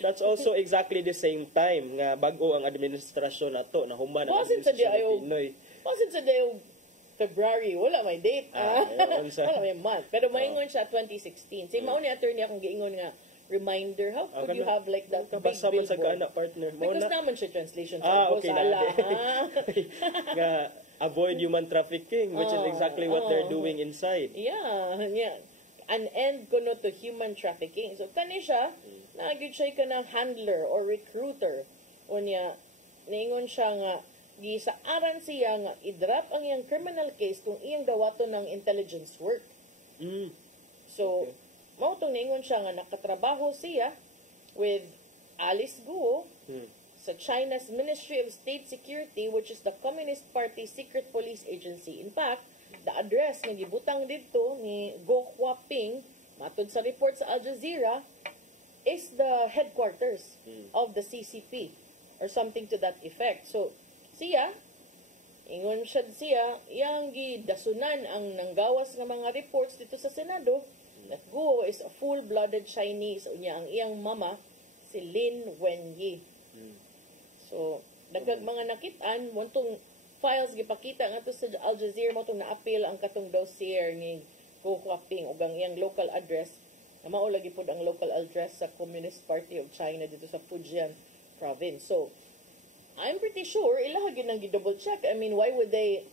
That's also exactly the same time nga bag-o ang administrasyon nato na human ang Wasn't sa administrasyon dayo ng Pinoy. Wasn't sa dayo February, wala may date. Wala may month. Pero maingon siya 2016. Si mao ni attorney akong giingon nga reminder, how could you have like that big Kabasa man sa billboard? kana partner mo Because na. naman siya translation Okay na. Nga avoid human trafficking, which is exactly what they're doing inside. Yeah. An end kuno to human trafficking. So kani siya, naagid siya ka ng handler or recruiter. Unya, ningon siya nga, gisaaran siya nga i-drop ang iyang criminal case kung iyang gawato ng intelligence work. So, mao tong ningon siya nga nakatrabaho siya with Alice Guo sa China's Ministry of State Security, which is the Communist Party secret police agency. In fact, the address nga gibutang dito ni Go Huaping, matod sa report sa Al Jazeera, is the headquarters of the CCP or something to that effect. So, siya, ingon siya, iyang gidasunan ang nanggawas nga mga reports dito sa Senado that Guo is a full-blooded Chinese. Unya, ang iyang mama, si Lin Wenyi. So, dagag mga nakitaan, wantong files gipakita nga to sa Al Jazeera mo itong na-appeal ang katong dossier ni Go Huaping ug ang iyang local address na mao lagi pod ang local address sa Communist Party of China dito sa Fujian province. So, I'm pretty sure ilaha gyud nang gi-double check. I mean, why would they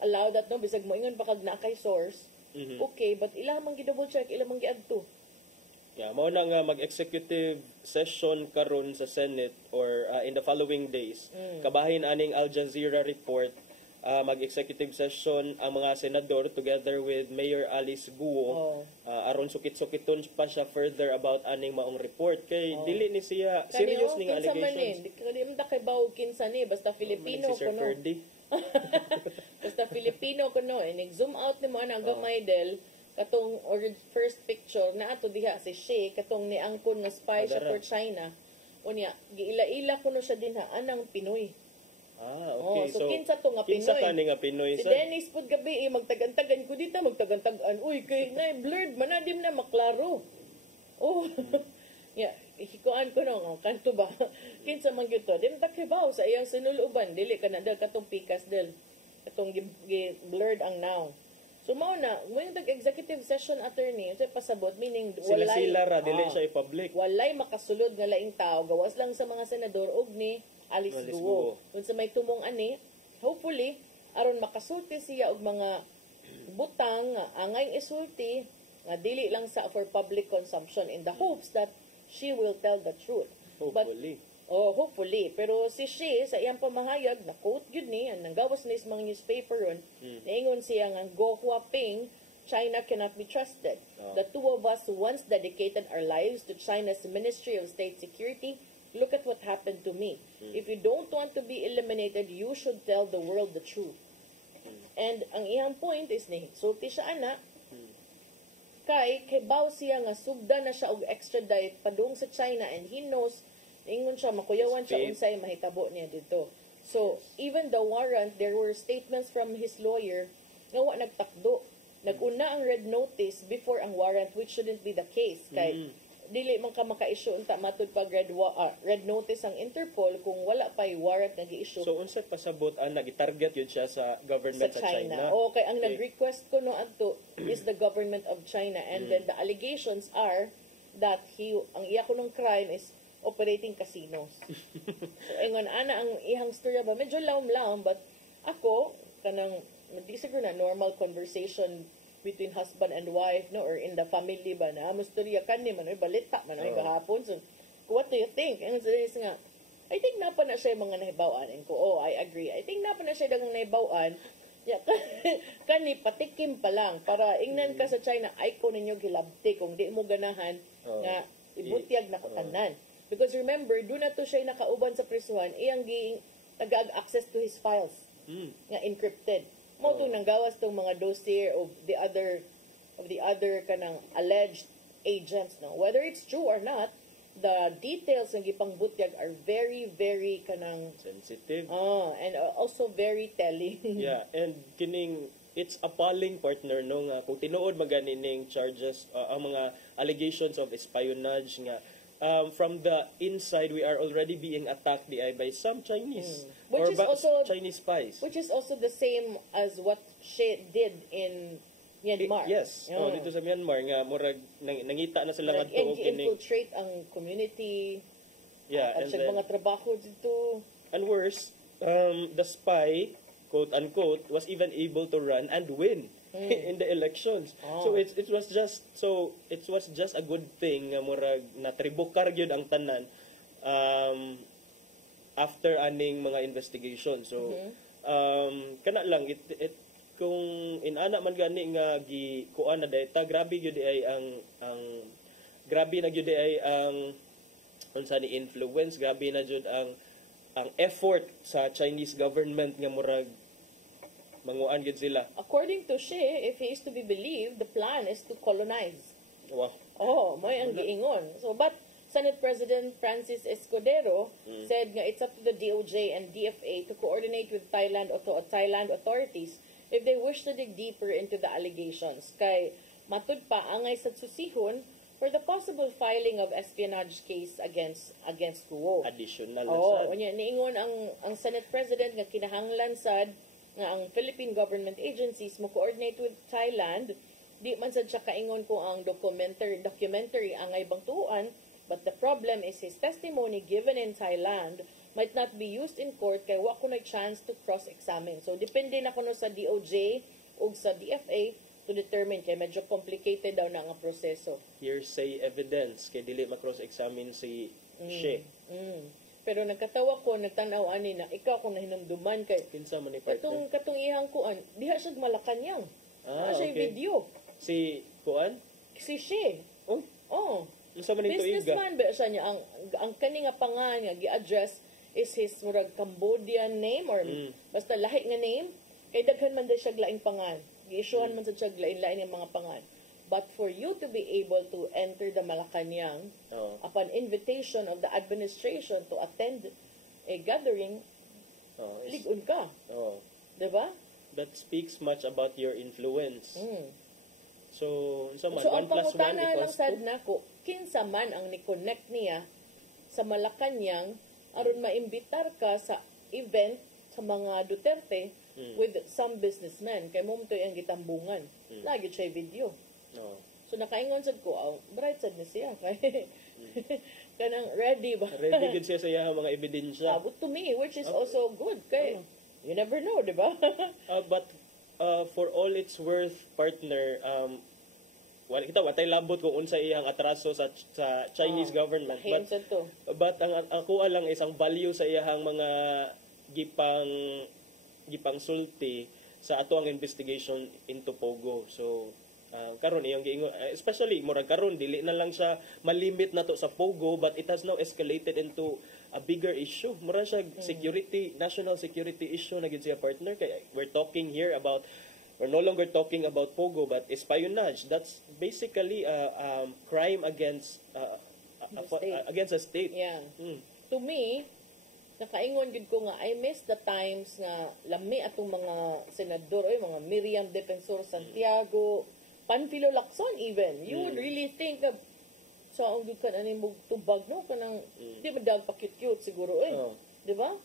allow that no bisag moingon pa kag na kay source? Okay, but ilaha man gi-double check, ilaha man gi-adto. Yeah, mao na nga mag-executive session karon sa Senate or in the following days. Kabahin aning Al Jazeera report, mag-executive session ang mga senador together with Mayor Alice Guo. Aron sukit-sukiton pa siya further about aning maong report kay dili ni siya serious ning allegations. Di man kay bawog kinsa ni basta Filipino Si Sir kuno. Ferdy. Basta Filipino kuno, nag-zoom out ni mo ang gamay del katong or first picture na ato diha si She katong ni angkon nga spy siya for China. Unya giila-ila kuno siya dinha anang Pinoy. Okay. So kinsa to nga Pinoy? Kinsa kani nga Pinoy Si sir? Dennis pud gabi magtagan-tagan ko dito magtagan-tagan. Uy kay na blurred man na dim na maklaro. Oh. Yeah, hikuan ko no kanto ba? Kinsa man gyud to? Dim takibaw sa iyang sinuluban dili kanada katong pikas del. Katong blurred ang now. So mao na, when executive session attorney, so pasabot meaning walay Sila ra dili siya i-public. walay makasulod nga laing tao gawas lang sa mga senador ug ni Alice Guo. Kung sa may tumong ani, hopefully aron makasulti siya og mga butang nga angay isulti nga dili lang sa for public consumption in the hopes that she will tell the truth. Hopefully. Hopefully. Pero si She, sa iyang pamahayag, na-quote yun ni, ang nanggawas na mga newspaper ron, naingon siya nga, Go Huaping, China cannot be trusted. The two of us once dedicated our lives to China's Ministry of State Security. Look at what happened to me. If you don't want to be eliminated, you should tell the world the truth. And ang iyang point is ni, sulti siya ana, kay baw siya nga sugda na siya og extradite padung sa China and he knows ingon siya makuyawan siya unsay mahitabo niya dito. So even the warrant, there were statements from his lawyer nga wa nagtakdo. Naguna ang red notice before ang warrant, which shouldn't be the case kay dili man ka maka-issue unta matud pag red notice ang Interpol kung wala pa warrant nga gi-issue. So unsay pasabot ang nagi-target yun siya sa government sa China. Okay, ang nag-request ko no adto is the government of China, and then the allegations are that ang iya ko ng crime is operating casinos. So ingon ana ang ihang storya ba medyo lawom-lawom, but ako kanang di siguro na normal conversation between husband and wife, no, or in the family ba na mustorya kani man oy balita man oy gahapon. So what do you think? And says nga I think napa na siya mga nahibaw-an. And ko, I agree. I think napa na siya dagang nahibaw-an. Yeah, kani patikim pa lang para ingnan ka sa China ay ko ninyo gilabti kung di mo ganahan nga ibutyag na katanan. Because remember, doon na to siya nakauban sa prisuhan, iyang nag-access to his files nga encrypted. Mo itong nanggawas itong mga dossier of the other of the other kanang alleged agents, no, whether it's true or not, the details ng gipangbutyag are very, very kanang sensitive. and also very telling. Yeah, and kining it's appalling, partner, no, nga kung tinuod maganing charges, ang mga allegations of espionage nga from the inside we are already being attacked by some Chinese Which is also Chinese spies. Which is also the same as what she did in Myanmar. Yes, dito sa Myanmar nga murag nangita na sila ngadto og kining infiltrate ang community. Yeah, at mga trabaho dito. And worse, the spy, quote unquote, was even able to run and win in the elections. So it was just a good thing nga murag natribukar gyud ang tanan after aning mga investigation. So kana lang it kung inana man gani nga gikuan na data, grabe gyud ay ang grabe na gyud ay ang unsa ni influence, grabe na jud ang effort sa Chinese government nga murag manguan gyud sila. According to Xi, if he is to be believed, the plan is to colonize. Wow. May ang giingon. So but Senate President Francis Escudero said nga it's up to the DOJ and DFA to coordinate with Thailand authorities if they wish to dig deeper into the allegations. Kay matud pa angay sa susihon for the possible filing of espionage case against Kuo. Additional na sad. Niingon ang Senate President nga kinahanglan sad nga ang Philippine government agencies mo coordinate with Thailand. Di man sad siya kaingon ko ang documentary angay bang tuan, but the problem is his testimony given in Thailand might not be used in court kay wa ko na chance to cross-examine. So depende na kuno sa DOJ ug sa DFA to determine kay medyo complicated daw na ang proseso. Hearsay evidence kay dili ma-cross-examine si Xi. Pero nagkatawa ko, nagtanaw ani na ikaw kung nahinumduman kay kinsa man ni partner. Katong ihang kuan, diha siya Malacanang. Siya Okay. video. Si kuan? Si Xi. Unsa man ito iga? Businessman ba siya niya ang kani nga pangan nga gi-address is his murag Cambodian name or basta lahi nga name kay daghan man siya laing pangan. Gi-issuehan man sa siya lain-lain nga mga pangan. But for you to be able to enter the Malacanang upon invitation of the administration to attend a gathering, ligon ka. Diba? That speaks much about your influence. So, So, ang 1 plus 1 pangutana lang equals sad 2? nako, kinsa man ang ni-connect niya sa Malacanang aron maimbitar ka sa event sa mga Duterte with some businessmen. Kay mo ang gitambungan. Lagi siya video. So nakaingon sad ko, bright sad ni siya kay kanang ready ba? Ready gud siya sa iyang mga ebidensya. But to me, which is also good kay you never know, di ba? But for all it's worth, partner, watay labot kung unsa iyang atraso sa Chinese government. But ang ako lang isang value sa iyang mga gipang sulti sa ato ang investigation into Pogo. So karon iyang giingon, especially murag karon dili na lang siya malimit na to sa Pogo, but it has now escalated into a bigger issue. Mura siya security, national security issue na gid siya, partner. Kaya we're no longer talking about Pogo, but espionage. That's basically a crime against against a state. Yeah. To me, nakaingon gid ko nga I miss the times nga lami atong mga senador mga Miriam Defensor Santiago, Panfilo Lacson even. You would really think of so ang gud kan ani mo tubag no kanang di ba dag pa cute siguro di ba?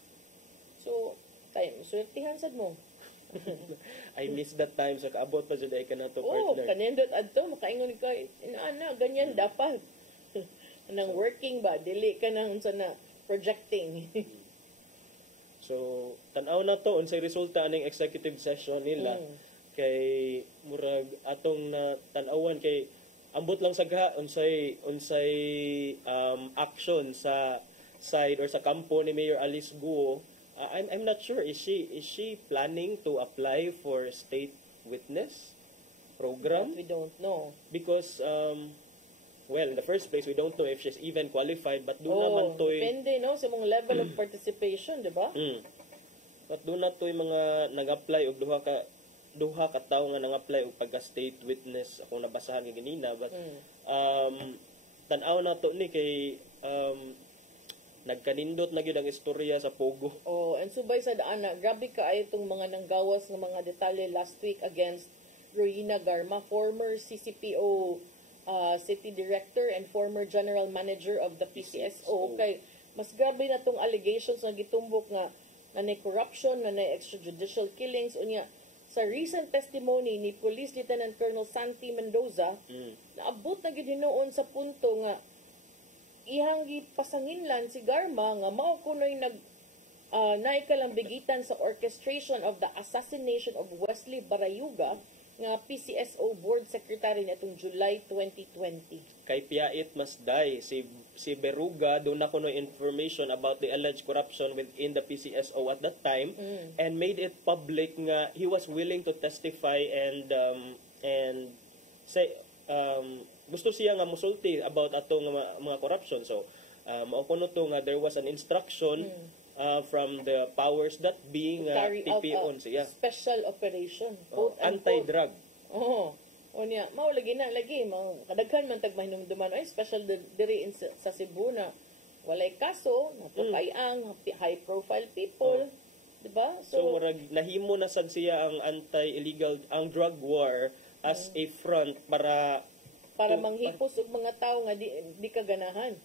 So time suertihan sad mo. I miss that time sa kaabot pa jud ay kana to, Oh, partner. kanindot adto makaingon ka inaana ganyan dapat. Nang working ba dili ka nang unsa na projecting. So tan-aw na to unsay resulta aning executive session nila. Kay murag atong na tan-awan kay ambot lang sagha unsay action sa side or sa kampo ni Mayor Alice Guo. I'm not sure, is she planning to apply for state witness program? We don't know because well, in the first place we don't know if she's even qualified, but do naman toy depende no sa mong level of participation, di ba? But do na toy mga nag-apply og duha ka duha ka tawo nga nang-apply og pagka-state witness akong nabasahan kay ganina, but tan-aw na to ni kay nagkanindot na gyud ang istorya sa Pogo. Oh, and subay sa daan na, grabe ka ay itong mga nanggawas ng mga detalye last week against Royina Garma, former CCPO City Director and former General Manager of the PCSO. Kay mas grabe na tong allegations na gitumbok nga na corruption, na extrajudicial killings. Unya, sa recent testimony ni Police Lieutenant Colonel Santi Mendoza, naabot na gyud hinuon sa punto nga ihang gipasanginlan si Garma nga mao kunoy naikalambigitan sa orchestration of the assassination of Wesley Barayuga nga PCSO Board Secretary natong July 2020. Kay Piait Masday, si Beruga, doon na kuno information about the alleged corruption within the PCSO at that time and made it public nga he was willing to testify and say gusto siya nga musulti about ato nga mga corruption. So mao kuno to nga there was an instruction from the powers that being TPO siya. Special operation. Anti-drug. Unya, mao lagi kadaghan man tag mahinumduman ay special diri sa Cebu na walay kaso, napapayang high profile people, di ba? So murag nahimo na sad siya ang anti-illegal ang drug war as a front para manghipos og mga tao nga di kaganahan.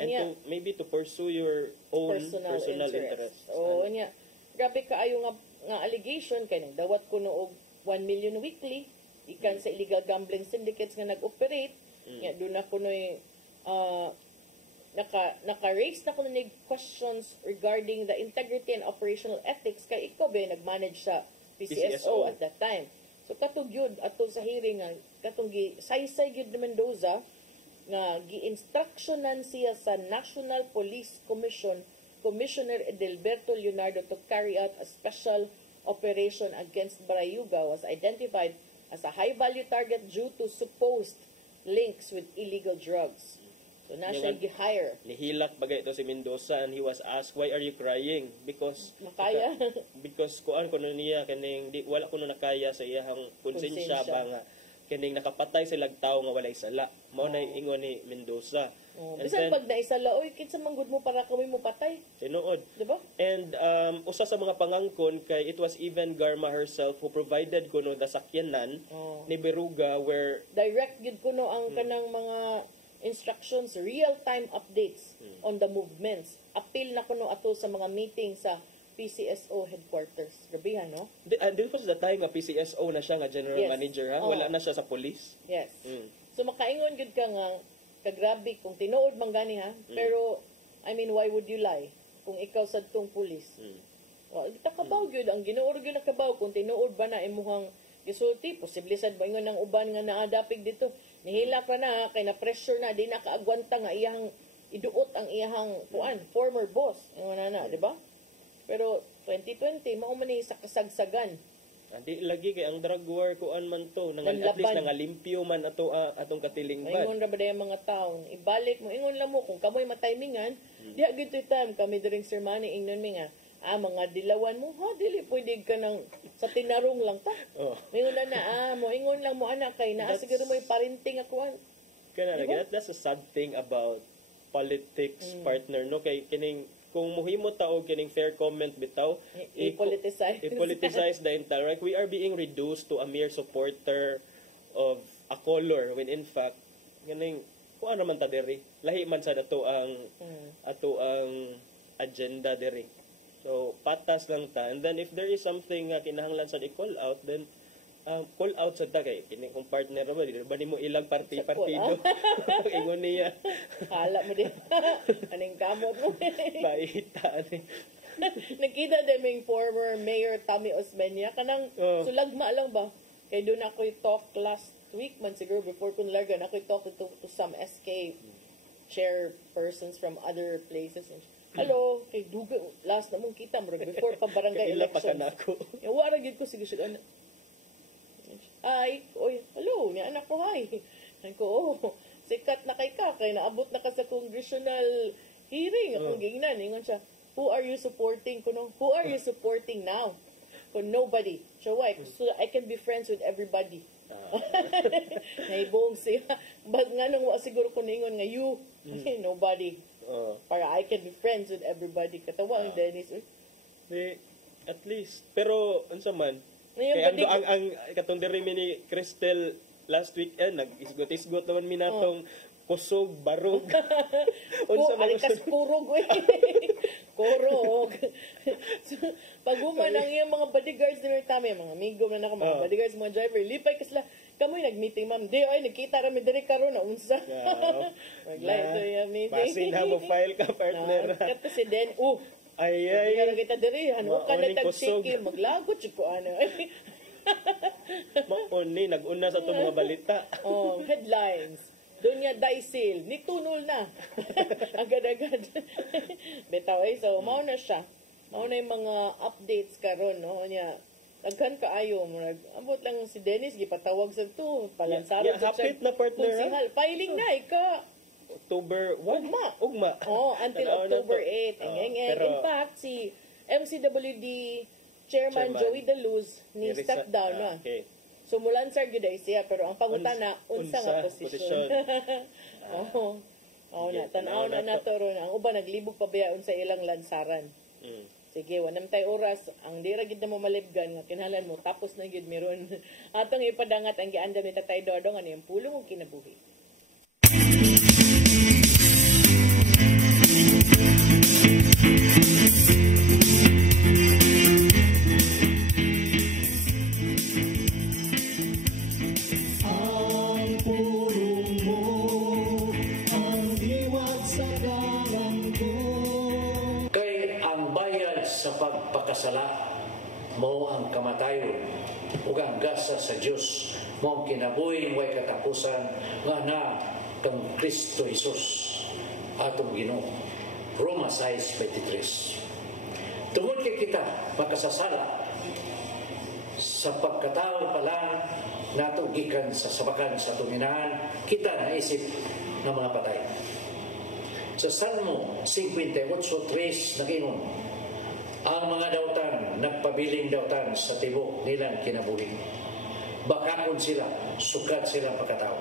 And maybe to pursue your own personal interest. Nya grabe kaayo nga allegation kay nagdawat kuno og 1 million weekly ikan sa illegal gambling syndicates nga nag-operate. Nya do na kunoy naka-raise na kuno nig questions regarding the integrity and operational ethics kay ikaw ba nag-manage sa PCSO at that time. So katong gyud ato sa hearing nga katong saysay gyud ni Mendoza nga gi-instructionan siya sa National Police Commissioner Edelberto Leonardo to carry out a special operation against Barayuga was identified as a high-value target due to supposed links with illegal drugs. So na siya gi-hire. Nihilak bagay ito si Mendoza and he was asked, why are you crying? Because makaya. Because kuan kuno niya kaning wala kuno nakaya sa iyang konsensya ba nga kining nakapatay sila tao nga walay sala. Mao na ingon ni Mendoza. Bisan pag naisala, oy kinsa man gud mo para kami mo patay. Tinuod. Diba? And usa sa mga pangangkon kay it was even Garma herself who provided kuno the sakyanan ni Beruga where direct gid kuno ang kanang mga instructions, real-time updates on the movements. Appeal na kuno ato sa mga meeting sa PCSO headquarters. Gabihan, no? This was the time nga PCSO na siya nga general manager, ha? Wala na siya sa police. Yes. So makaingon gud ka nga kagrabe kung tinuod man gani ha. Pero I mean, why would you lie kung ikaw sadtong police? Takabaw gyud ang ginuod gyud nakabaw kung tinuod ba na imuhang gisulti, posible sad ba ingon ang uban nga naadapig dito. Nihilak na kay na pressure na di na kaagwanta nga iyang iduot ang iyang former boss. Ingon na, di ba? Pero 2020 mao man ni sa kasagsagan. Di lagi kay ang drug war kuan man to nang at least nangalimpyo man ato atong katilingban. Ingon ra ba day mga tawo, ibalik mo ingon lang mo kung kamoy matimingan, diha gyud time kami during sermon ingnon mi nga mga dilawan mo, dili pwede ka nang sa tinarong lang ta. Ingon na mo ingon lang mo anak kay naa siguro mo parenting ako. That's a sad thing about politics partner no kay kining kung muhimo ta og kining fair comment bitaw i-politicize the entire we are being reduced to a mere supporter of a color when in fact ganing kuan naman ta diri lahi man sa ato ang agenda diri. So patas lang ta and then if there is something kinahanglan sa i-call out then call out sa kay kini kung partner ba di ba nimo ilang partido ingon niya hala mo din aning kamot mo baita ani nakita deming former mayor Tammy Osmeña kanang sulagma lang ba kay doon ako talk last week man siguro before kun largan ako talk to some SK chairpersons from other places. Hello, kay duga last na mong kita murag before pa barangay elections. Wala gid ko sige ay, hello, ni anak ko, hi. Sabi ko, sikat na kay naabot na ka sa congressional hearing. Ako gingnan, ingon siya, who are you supporting? Who are you supporting now? Kung nobody. So why? So I can be friends with everybody. Naibong siya. But nga nung siguro ko ningon nga you, nobody. Para I can be friends with everybody. Katawa ang Dennis. At least. Pero, unsa man, Ngayon, kaya ang katong diri ni Cristel last week, nag-isgot-isgot naman minatong kusog, barog. Unsa man kas kurog we. Kurog. So, pag human ang iyang mga bodyguards din tami, mga amigo na nako, mga bodyguards, mga driver, lipay kasla. Kamoy nag-meeting ma'am. Di ay nagkita ra mi diri karon na unsa. Maglay to yung meeting. Basin na mo file ka partner. Kat si Den, ay kaya kita diri, ano ka na tag-siki, maglagot siya ko ano. Mauni, nag-una sa itong mga balita. Headlines. Doon niya daisil, nitunol na. Agad-agad. Betaw so mao na siya. Mao na yung mga updates karon no niya. Agkan kaayo mo ambot lang si Dennis gipatawag sa to, palansaro sa hapit na partner. Filing na ika. October 1? Ugma. Until October 8. In fact, si MCWD Chairman Joey De Luz ni step down na. Okay. So, mulan sir gyuday siya, pero ang pangutana, unsa nga posisyon. Tanaw na nato ron. Ang uba naglibog pabayaon sa ilang lansaran. Sige, wanam tay oras. Ang dira gid na mo malibgan nga kinahanglan mo tapos na gid meron. Atong ipadangat ang giandam ni Tatay Dodong ano yung pulong ug kinabuhi. Pagpakasala mo ang kamatayon ug ang gasa sa Dios mo ang kinabuhi way katapusan nga na kang Kristo Jesus atong Ginoo. Roma 6:23. Tungod kay kita makasasala sa pagkatao pa lang nato gikan sa sabakan sa tuminahan, kita naisip ng mga patay. Sa Salmo 58:3 nagingon, ang mga dautan, nagpabiling dautan sa tibok nilang kinabuhi. Bakakon sila, sukat silang pagkatao.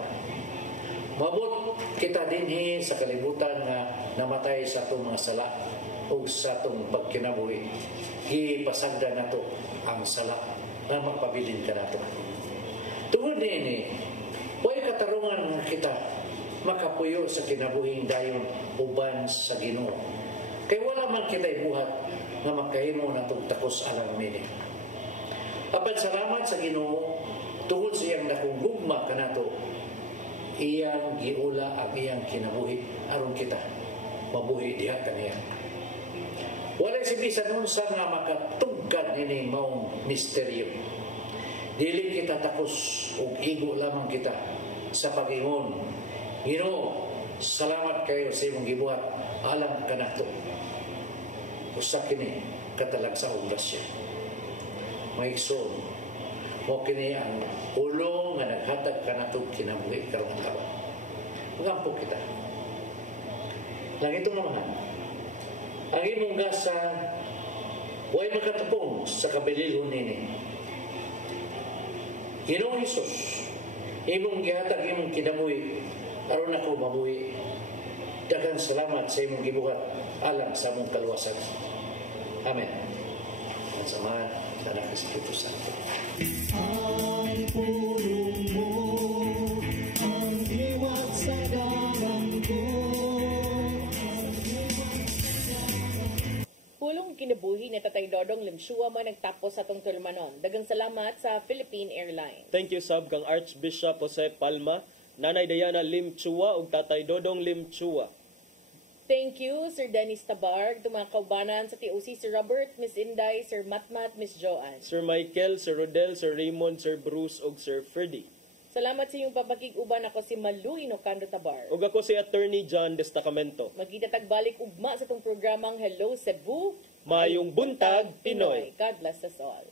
Mabot kita dinhi sa kalibutan nga namatay sa itong mga sala o sa itong pagkinabuhi. Ipasagda na ito ang sala na magpabiling ka na ito. Tungod nini, huwag katarungan kita makapuyo sa kinabuhing dayon uban sa Ginoo. Kaya wala man kita'y buhat nga makahimo na itong takos alang mini. Apan salamat sa Ginoo tungod sa iyang nakugugma ka na ito, iyang giula ang iyang kinabuhi aron kita mabuhi diha kaniya. Walay si bisan unsa nga makatugkad nini maong misteryo. Dili kita takos ug igo lamang kita sa pag-ingon, Ginoo, salamat kayo sa imong gibuhat alang kanato. Usa kini katalagsaong grasya. Maigsoon mo kini ang ulo nga naghatag kanato kinabuhi karong adlaw. Magampo kita. Langitong naman, ang imong gasa way makatapong sa kabililhon nini. Ginoong Hesus, imong gihatag imong kinabuhi aron ako mabuhi. Daghang salamat sa imong gibuhat alang sa among kaluwasan. Amen. At samahan sa anak ng Espiritu Santo. Ang pulong mo, ang iwat sa dalang ko. Pulong kinabuhi ni Tatay Dodong Limshua man nagtapos sa atong tulmanon. Daghang salamat sa Philippine Airlines. Thank you sab kang Archbishop Jose Palma, Nanay Diana Lim Chua ug Tatay Dodong Lim Chua. Thank you, Sir Dennis Tabarg, mga kaubanan sa TOC, Sir Robert, Miss Inday, Sir Matmat, Miss Joanne. Sir Michael, Sir Rodel, Sir Raymond, Sir Bruce, ug Sir Freddy. Salamat sa iyong papakig-uban. Ako si Malu Inocando Tabarg. Ug ako si Attorney John Destacamento. Magkita-tagbalik ugma sa itong programang Hello Cebu. Mayong buntag, Pinoy. God bless us all.